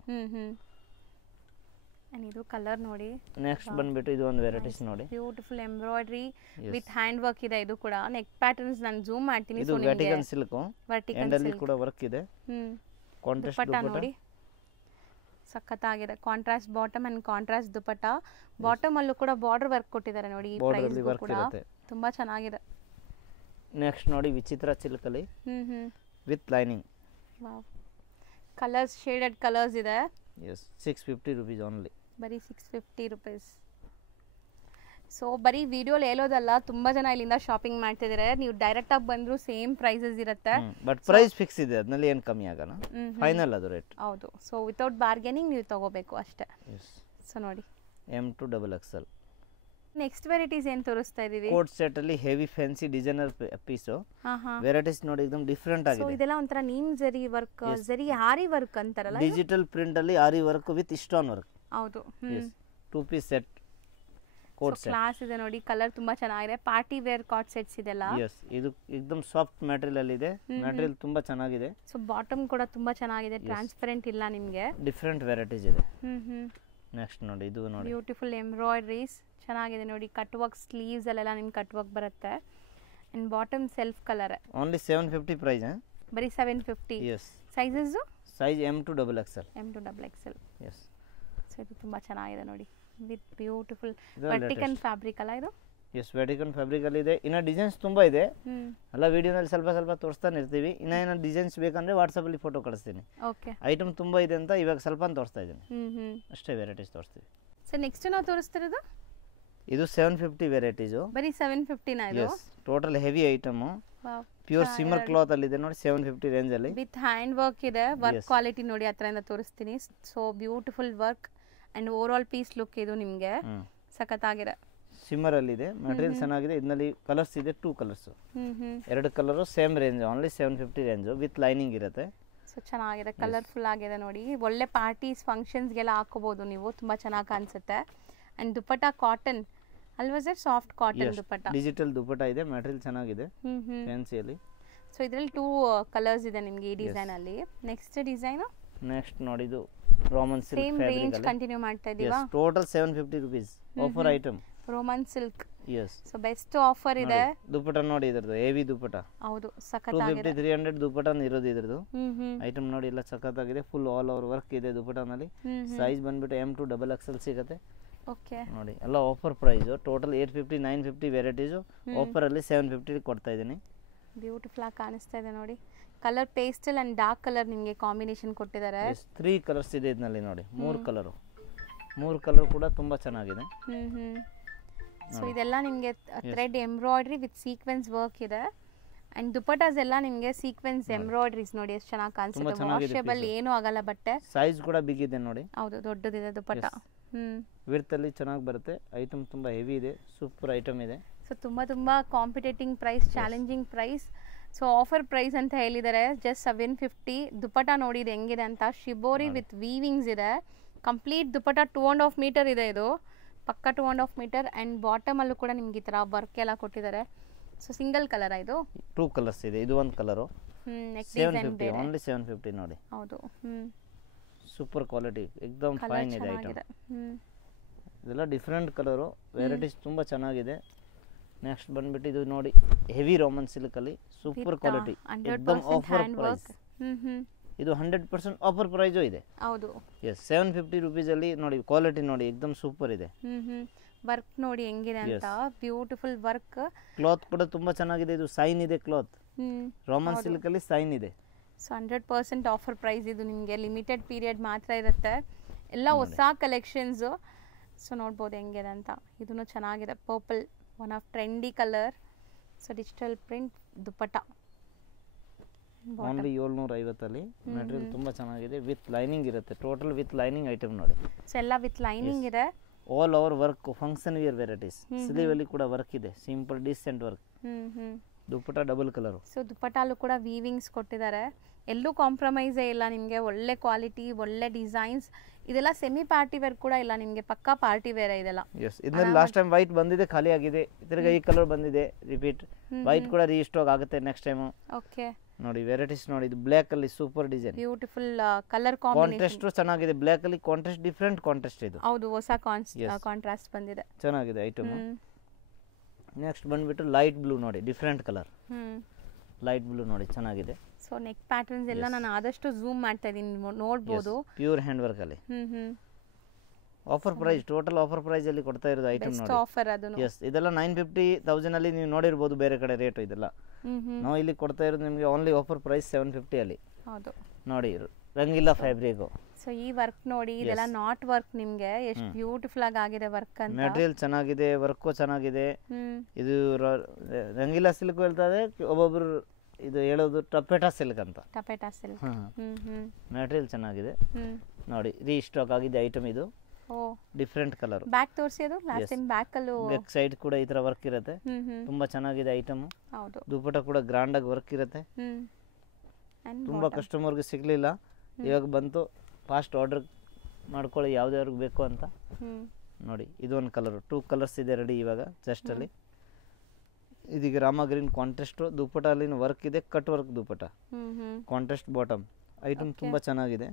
ಇದು ಕಲರ್ ನೋಡಿ. ನೆಕ್ಸ್ಟ್ ಬಂದ್ಬಿಟ್ಟು ಇದು ಒಂದು ವೆರೈಟೀಸ್ ನೋಡಿ. Beautiful embroidery with hand work ಇದೆ. ಇದು ಕೂಡ ನೆಕ್ ಪ್ಯಾಟರ್ನ್ಸ್ ನಾನು ಝೂಮ್ ಮಾಡ್ತೀನಿ. ಇದು ವರ್ಟಿಕಲ್ ಸಿಲ್ಕ್, ಎಂಡ್ ಅಲ್ಲಿ ಕೂಡ ವರ್ಕ್ ಇದೆ. ಕಾಂಟ್ರಾಸ್ಟ್ ದುಪಟ್ಟ ನೋಡಿ, ಸಖತ್ತಾಗಿದೆ. Contrast bottom and contrast dupatta. Bottom ಅಲ್ಲೂ ಕೂಡ ಬಾರ್ಡರ್ ವರ್ಕ್ ಕೊಟ್ಟಿದ್ದಾರೆ ನೋಡಿ. ಈ ಪ್ರೈಸ್ ಕೂಡ ತುಂಬಾ ಚೆನ್ನಾಗಿದೆ. ನೆಕ್ಸ್ಟ್ ನೋಡಿ ವಿಚಿತ್ರ ಸಿಲ್ಕ್ ಅಲ್ಲಿ with lining. Wow, colours shaded colours ಇದೆ. Yes, 650 rupees only. ಬರೀ 650 ರುಪೀಸ್. ಸೊ ಬರೀ ವಿಡಿಯೋಲಿ ಹೇಳೋದಲ್ಲ, ತುಂಬಾ ಜನ ಇಲ್ಲಿಂದ ಶಾಪಿಂಗ್ ಮಾಡ್ತಿದ್ದಾರೆ. ನೀವು ಡೈರೆಕ್ಟ್ ಆಗಿ ಬಂದ್ರು ಸೇಮ್ ಪ್ರೈಸಸ್ ಇರುತ್ತೆ. ಬಟ್ ಪ್ರೈಸ್ ಫಿಕ್ಸ್ ಇದೆ, ಅದರಲ್ಲಿ ಏನು ಕಮ್ಮಿ ಆಗಲ್ಲ. ಫೈನಲ್ ಅದು ರೇಟ್. ಹೌದು. ಸೊ ವಿತೌಟ್ ಬಾರ್ಗೇನಿಂಗ್ ನೀವು ತಗೋಬೇಕು ಅಷ್ಟೇ. ಸೊ ನೋಡಿ, M2XXL. ನೆಕ್ಸ್ಟ್ ವೆರೈಟೀಸ್ ಏನು ತೋರಿಸ್ತಾ ಇದೀವಿ? ಕೋಟ್ ಸೆಟ್ ಅಲ್ಲಿ heavy fancy designer piece. Varieties ನೋಡಿ, ಇದೊಂದು ಡಿಫರೆಂಟ್ ಆಗಿದೆ. ಸೊ ಇದೆಲ್ಲ ಒಂತರ ನೀಮ್ ಜರಿ ವರ್ಕ್, ಜರಿ ಆರಿ ವರ್ಕ್ ಅಂತಾರಲ್ಲ, ಡಿಜಿಟಲ್ ಪ್ರಿಂಟ್ ಅಲ್ಲಿ aari work with stone work. ಹೌದು. 2 piece set coat set. Class ಇದೆ ನೋಡಿ. ಕಲರ್ ತುಂಬಾ ಚೆನ್ನಾಗಿದೆ. ಪಾರ್ಟಿ ವೇರ್ ಕಾಟ್ ಸೆಟ್ಸ್ ಇದೆಲ್ಲ. ಎಸ್, ಇದು एकदम ಸಾಫ್ಟ್ ಮೆಟೀರಿಯಲ್ ಅಲ್ಲಿ ಇದೆ. ಮೆಟೀರಿಯಲ್ ತುಂಬಾ ಚೆನ್ನಾಗಿದೆ. ಸೊ ಬಾಟಮ್ ಕೂಡ ತುಂಬಾ ಚೆನ್ನಾಗಿದೆ, ಟ್ರಾನ್ಸ್ಪರೆಂಟ್ ಇಲ್ಲ ನಿಮಗೆ. ಡಿಫರೆಂಟ್ ವೆರೈಟೀಸ್ ಇದೆ. ನೆಕ್ಸ್ಟ್ ನೋಡಿ, ಇದು ನೋಡಿ ಬ್ಯೂಟಿಫುಲ್ ಎಂಬ್ರಾಯ್ಡರೀಸ್ ಚೆನ್ನಾಗಿದೆ ನೋಡಿ. ಕಟ್ ವರ್ಕ್ ಸ್ಲೀವ್ಸ್ ಅಲ್ಲೆಲ್ಲ ನಿಮ್ಗೆ ಕಟ್ ವರ್ಕ್ ಬರುತ್ತೆ. And bottom self colour. Only 750 price. ಬರೀ 750. Yes. Sizes size M2XXL. M2XXL. Yes. So ಇದು ತುಂಬಾ ಚೆನ್ನಾಗಿದೆ ನೋಡಿ. ವಿತ್ ಬ್ಯೂಟಿಫುಲ್ ವರ್ಟಿಕಲ್ ಫ್ಯಾಬ್ರಿಕ್ ಅಲ್ಲ ಇದು? ಎಸ್, ವರ್ಟಿಕಲ್ ಫ್ಯಾಬ್ರಿಕ್ ಅಲ್ಲಿ ಇದೆ. ಇನ್ನ ಡಿಸೈನ್ಸ್ ತುಂಬಾ ಇದೆ. ಎಲ್ಲ ವಿಡಿಯೋನಲ್ಲಿ ಸ್ವಲ್ಪ ತೋರಿಸ್ತಾನೆ ಇರ್ತೀವಿ. ಇನ್ನ ಡಿಸೈನ್ಸ್ ಬೇಕಂದ್ರೆ ವಾಟ್ಸಪ್ ಅಲ್ಲಿ ಫೋಟೋ ಕಳಿಸ್ತೀನಿ. ಓಕೆ. ಐಟಮ್ ತುಂಬಾ ಇದೆ ಅಂತ ಇವಾಗ ಸ್ವಲ್ಪ ತೋರಿಸ್ತಾ ಇದ್ದೀನಿ. ಅಷ್ಟೇ ವೆರೈಟೀಸ್ ತೋರಿಸ್ತೀವಿ. ಸೊ ನೆಕ್ಸ್ಟ್ ನಾವು ತೋರಿಸ್ತಿರೋದು ಇದು 750 ವೆರೈಟೀಸ್. ಬರೀ 750 ನಾ ಇದು? Yes, total heavy item. Pure shimmer cloth ಅಲ್ಲಿ ಇದೆ ನೋಡಿ. 750 ರೇಂಜ್ ಅಲ್ಲಿ ವಿತ್ ಹ್ಯಾಂಡ್ ವರ್ಕ್ ಇದೆ. ವರ್ಕ್ ಕ್ವಾಲಿಟಿ ನೋಡಿ, ಹತ್ರದಿಂದ ತೋರಿಸ್ತೀನಿ. So beautiful work and overall piece look ಇದು ನಿಮಗೆ ಸಖತ್ತಾಗಿದೆ. ಸಿಮರ್ ಅಲ್ಲಿ ಇದೆ. ಮೆಟೀರಿಯಲ್ ಚೆನ್ನಾಗಿದೆ. ಇದರಲ್ಲಿ ಕಲರ್ಸ್ ಇದೆ, 2 colours. 2 colour same range, only 750 range with lining ಇರುತ್ತೆ. ಸೊ ಚೆನ್ನಾಗಿದೆ, ಕಲರ್ಫುಲ್ ಆಗಿದೆ ನೋಡಿ. ಒಳ್ಳೆ ಪಾರ್ಟೀಸ್ ಫಂಕ್ಷನ್ಸ್ಗೆಲ್ಲ ಹಾಕೋಬಹುದು ನೀವು, ತುಂಬಾ ಚೆನ್ನಾಗಿ ಕಾಣಿಸುತ್ತೆ. ಅಂಡ್ ದುಪಟ್ಟಾ ಕಾಟನ್ ಅಲ್ವಾ sir soft cotton dupatta digital dupatta ಇದೆ, ಮೆಟೀರಿಯಲ್ ಚೆನ್ನಾಗಿದೆ ಫ್ಯಾನ್ಸಿಯಲ್ಲಿ. ಸೊ ಇದರಲ್ಲಿ 2 ಕಲರ್ಸ್ ಇದೆ ನಿಮಗೆ ಈ ಡಿಸೈನ್ ಅಲ್ಲಿ. ನೆಕ್ಸ್ಟ್ ಡಿಸೈನ್ ನೆಕ್ಸ್ಟ್ ನೋಡಿ ಇದು Roman silk same fabric range ಅಲ್ಲಿ ಕಂಟಿನ್ಯೂ ಮಾಡ್ತಾ ಇದೀವಾ. Total 750 rupees offer item Roman silk. Yes so best offer ಇದೆ. ದುಪಟ್ಟ ನೋಡಿ ಇದರದು ಹೆವಿ ದುಪಟ್ಟ. ಹೌದು ಸಖತ್ತಾಗಿದೆ. 250 300 ದುಪಟ್ಟ ಇರೋದು ಇದರದು. ಐಟಮ್ ನೋಡಿ ಎಲ್ಲ ಸಖತ್ತಾಗಿದೆ, ಫುಲ್ ಆಲ್ ಓವರ್ ವರ್ಕ್ ಇದೆ ದುಪಟ್ಟನಲ್ಲಿ. ಸೈಜ್ ಬಂದ್ಬಿಟ್ಟು M to XXL ಸಿಗುತ್ತೆ. ಓಕೆ ನೋಡಿ ಎಲ್ಲ offer price. Total 850 950 varieties offer ಅಲ್ಲಿ 750 ಕೊಡ್ತಾ ಇದ್ದೀನಿ. ಬ್ಯೂಟಿಫುಲ್ ಆಗಿ ಕಾಣಿಸ್ತಾ ಇದೆ ನೋಡಿ. Colour pastel and dark colour ನಿಮಗೆ ಕಾಂಬಿನೇಷನ್ ಕೊಟ್ಟಿದ್ದಾರೆ. 3 ಕಲರ್ಸ್ ಇದೆ ಇದರಲ್ಲಿ ನೋಡಿ, 3 ಕಲರ್. 3 ಕಲರ್ ಕೂಡ ತುಂಬಾ ಚೆನ್ನಾಗಿದೆ. ಸೊ ಇದೆಲ್ಲ ನಿಮಗೆ thread embroidery with sequence work ಇದೆ. ಅಂಡ್ ದುಪಟ್ಟಾಸ್ ಎಲ್ಲ ನಿಮಗೆ ಸೀಕ್ವೆನ್ಸ್ ಎಂಬ್ರಾಯ್ಡ್ರೀಸ್ ನೋಡಿ ಎಷ್ಟು ಚೆನ್ನಾಗಿ ಕಾಣಿಸುತ್ತೆ. ವಾಷೇಬಲ್ ಏನು ಆಗಲ್ಲ ಬಟ್ಟೆ. ಸೈಜ್ ಕೂಡ ಬಿಗ್ ಇದೆ ನೋಡಿ. ಹೌದು ದೊಡ್ಡದಿದೆ ದುಪಟ್ಟ. ವಿಡ್ತ್ ಅಲ್ಲಿ ಚೆನ್ನಾಗಿ ಬರುತ್ತೆ. ಐಟಮ್ ತುಂಬಾ ಹೆವಿ ಇದೆ, ಸೂಪರ್ ಐಟಮ್ ಇದೆ. ಸೊ ತುಂಬಾ competing price, challenging price. So offer price ಅಂತ ಹೇಳಿದ್ದಾರೆ ಜಸ್ಟ್ 750. ದುಪಟ್ಟ ನೋಡಿ ಇದು ಹೆಂಗಿದೆ ಅಂತ. ಶಿಬೋರಿ ವಿತ್ ವೀವಿಂಗ್ಸ್ ಇದೆ. ಕಂಪ್ಲೀಟ್ ದುಪಟ್ಟ 2.5 ಮೀಟರ್ ಇದೆ ಇದು, ಪಕ್ಕ 2.5 ಮೀಟರ್. ಆ್ಯಂಡ್ ಬಾಟಮ್ ಅಲ್ಲೂ ಕೂಡ ನಿಮ್ಗೆ ಈ ಥರ ವರ್ಕ್ ಎಲ್ಲ ಕೊಟ್ಟಿದ್ದಾರೆ. ಸೊ ಸಿಂಗಲ್ ಕಲರ್ ಇದು. 2 ಕಲರ್ಸ್ ಇದೆ, ಇದು ಒಂದು ಕಲರು. ನೆಕ್ ಡಿಸೈನ್ ಬೇರೆ. ಓನ್ಲಿ 750 ನೋಡಿ. ಹೌದು ಸೂಪರ್ ಕ್ವಾಲಿಟಿ, ಎಕ್ದಮ್ ಫೈನ್ ಇದೆ ಐಟಮ್. ಇದೆಲ್ಲ ಡಿಫ್ರೆಂಟ್ ಕಲರು, ವೆರೈಟೀಸ್ ತುಂಬಾ ಚೆನ್ನಾಗಿದೆ. ನೆಕ್ಸ್ಟ್ ಬಂದ್ಬಿಟ್ಟು ಇದು ನೋಡಿ ಹೆವಿ ರೋಮನ್ ಸಿಲ್ಕ್ ಅಲ್ಲಿ ಸೂಪರ್ ಕ್ವಾಲಿಟಿ, ಎಕ್ದಮ್ ಆಫರ್ ಪ್ರೈಸ್. ಇದು 100% ಆಫರ್ ಪ್ರೈಸು ಇದೆ. ಹೌದು ಎಸ್ 750 rupees ಅಲ್ಲಿ ನೋಡಿ. ಕ್ವಾಲಿಟಿ ನೋಡಿ ಎಕ್ದಮ್ ಸೂಪರ್ ಇದೆ. ವರ್ಕ್ ನೋಡಿ ಹೆಂಗಿದೆ ಅಂತ. Beautiful work. ಕ್ಲಾತ್ ಕೂಡ ತುಂಬಾ ಚೆನ್ನಾಗಿದೆ. ಇದು ಸೈನ್ ಇದೆ ಕ್ಲಾತ್. ರೋಮನ್ ಸಿಲ್ಕ್ ಅಲ್ಲಿ ಸೈನ್ ಇದೆ. ಸೊ 100% ಆಫರ್ ಪ್ರೈಸ್ ಇದು. ನಿಮಗೆ ಲಿಮಿಟೆಡ್ ಪೀರಿಯಡ್ ಮಾತ್ರ ಇರುತ್ತೆ. ಎಲ್ಲ ಹೊಸ ಕಲೆಕ್ಷನ್ಸು. ಸೊ ನೋಡ್ಬೋದು ಹೆಂಗಿದೆ ಅಂತ. ಇದನ್ನು ಚೆನ್ನಾಗಿದೆ. Purple one of trendy colour. So digital print dupatta only 750 ಅಲ್ಲಿ. ಮೆಟೀರಿಯಲ್ ತುಂಬಾ ಚೆನ್ನಾಗಿದೆ, ವಿತ್ ಲೈನಿಂಗ್ ಇರುತ್ತೆ. ಟೋಟಲ್ ವಿತ್ ಲೈನಿಂಗ್ ಐಟಮ್ ನೋಡಿ. ಸೊ ಎಲ್ಲ ವಿತ್ ಲೈನಿಂಗ್ ಇದೆ. All over work, function wear varieties. Sleeve ಅಲ್ಲಿ ಕೂಡ ವರ್ಕ್ ಇದೆ, simple decent work. Dupatta double colour. So ದುಪಟ್ಟಲ್ಲೂ ಕೂಡ ವೀವಿಂಗ್ಸ್ ಕೊಟ್ಟಿದ್ದಾರೆ. ಎಲ್ಲೂ ಕಾಂಪ್ರಮೈಸೇ ಇಲ್ಲ ನಿಮಗೆ. ಒಳ್ಳೆ ಕ್ವಾಲಿಟಿ, ಒಳ್ಳೆ ಡಿಸೈನ್ಸ್. ಇದೆಲ್ಲ ಸೆಮಿ ಪಾರ್ಟಿ ವೇರ್ ಕೂಡ ಇಲ್ಲ ನಿಮಗೆ, ಪಕ್ಕಾ ಪಾರ್ಟಿ ವೇರ್ ಇದೆಲ್ಲ. ಎಸ್ ಇದರಲ್ಲಿ ಲಾಸ್ಟ್ ಟೈಮ್ ವೈಟ್ ಬಂದಿದೆ, ಖಾಲಿ ಆಗಿದೆ. ತಿರ್ಗಾ ಈ ಕಲರ್ ಬಂದಿದೆ ರಿಪೀಟ್. ವೈಟ್ ಕೂಡ ರೀಸ್ಟಾಕ್ ಆಗುತ್ತೆ ನೆಕ್ಸ್ಟ್ ಟೈಮ್. ಓಕೆ ನೋಡಿ ವೆರೈಟೀಸ್ ನೋಡಿ. ಇದು ಬ್ಲಾಕ್ ಅಲ್ಲಿ super design, beautiful colour combination. Contrast ಚೆನ್ನಾಗಿದೆ. ಬ್ಲಾಕ್ ಅಲ್ಲಿ ಕಾಂಟ್ರಾಸ್ಟ್, ಡಿಫರೆಂಟ್ ಕಾಂಟ್ರಾಸ್ಟ್ ಇದು. ಹೌದು ಹೊಸ ಕಾಂಟ್ರಾಸ್ಟ್ ಬಂದಿದೆ. ಚೆನ್ನಾಗಿದೆ ಐಟಮ್. ನೆಕ್ಸ್ಟ್ ಬಂದ್ಬಿಟ್ಟು ಲೈಟ್ ಬ್ಲೂ ನೋಡಿ, ಡಿಫರೆಂಟ್ ಕಲರ್. ಲೈಟ್ ಬ್ಲೂ ನೋಡಿ ಚೆನ್ನಾಗಿದೆ. ಸೊ ನೆಕ್ ಪ್ಯಾಟರ್ನ್ಸ್ ಎಲ್ಲ ನಾನು ಆದಷ್ಟು ಝೂಮ್ ಮಾಡ್ತಾ ಇದೀನಿ, ನೋಡಬಹುದು. ಪ್ಯೂರ್ ಹ್ಯಾಂಡ್ ವರ್ಕ್ ಅಲ್ಲಿ. Offer price, total offer price ಅಲ್ಲಿ ಕೊಡ್ತಾ ಇರೋದು ಐಟಮ್ ನೋಡಿ. ಆಫರ್ ಅದನ್ನು. ಎಸ್ ಇದೆಲ್ಲ 950,000 ಅಲ್ಲಿ ನೀವು ನೋಡಿರಬಹುದು ಬೇರೆ ಕಡೆ ರೇಟ್ ಇದೆಲ್ಲ. ನಾವು ಇಲ್ಲಿ ಕೊಡ್ತಾ ಇರೋದು ನಿಮಗೆ ಓನ್ಲಿ ಆಫರ್ ಪ್ರೈಸ್ 750 ಅಲ್ಲಿ. ಹೌದು ನೋಡಿ ರಂಗಿಲ್ಲ ಫ್ಯಾಬ್ರಿಕ್. ಸೊ ಈ ವರ್ಕ್ ನೋಡಿ, ಇದೆಲ್ಲ ನಾಟ್ ವರ್ಕ್. ನಿಮಗೆ ಎಷ್ಟು ಬ್ಯೂಟಿಫುಲ್ ಆಗಿದೆ ವರ್ಕ್ ಅಂತ. ಮೆಟೀರಿಯಲ್ ಚೆನ್ನಾಗಿದೆ, ವರ್ಕ್ ಚೆನ್ನಾಗಿದೆ. ಇದು ರಂಗಿಲ್ಲ ಸಿಲ್ಕ್ ಹೇಳ್ತಾರೆ, ಒಬ್ಬೊಬ್ರು ಇದು ಹೇಳೋದು ಟಪೇಟಾ ಸಿಲ್ಕ್ ಅಂತ. ಟಪೇಟಾ ಸಿಲ್ಕ್. ಮೆಟೀರಿಯಲ್ ಚೆನ್ನಾಗಿದೆ ನೋಡಿ. ರೀಸ್ಟಾಕ್ ಆಗಿದೆ ಐಟಮ್ ಇದು. Different colour. ಬ್ಯಾಕ್ ತೋರಿಸಿ, ಅದು ಲಾಸ್ಟ್ ಟೈಮ್ ಬ್ಯಾಕ್ ಅಲ್ಲೂ ಬ್ಯಾಕ್ ಸೈಡ್ ಕೂಡ ಈ ತರ ವರ್ಕ್ ಇರುತ್ತೆ. ತುಂಬಾ ಚೆನ್ನಾಗಿದೆ ಐಟಮ್. ಹೌದು ದುಪಟ್ಟ ಕೂಡ ಗ್ರ್ಯಾಂಡ್ ಆಗಿ ವರ್ಕ್ ಇರುತ್ತೆ. ತುಂಬಾ ಕಸ್ಟಮರ್ಗೆ ಸಿಗ್ಲಿಲ್ಲ, ಇವಾಗ ಬಂತು. ಫಾಸ್ಟ್ ಆರ್ಡರ್ ಮಾಡ್ಕೊಳ್ಳಿ ಯಾವ್ದಾವ್ರಿಗೆ ಬೇಕು ಅಂತ. ನೋಡಿ ಇದೊಂದು ಕಲರ್. 2 ಕಲರ್ಸ್ ಇದೆ ರೆಡಿ ಇವಾಗ ಜಸ್ಟ್ ಅಲ್ಲಿ. ಇದೀಗ ರಾಮ ಗ್ರೀನ್ ಕಾಂಟ್ರಾಸ್ಟ್. ದುಪಟ್ಟ ಅಲ್ಲಿ ವರ್ಕ್ ಇದೆ, cut work dupatta, contrast bottom. Item ತುಂಬಾ ಚೆನ್ನಾಗಿದೆ.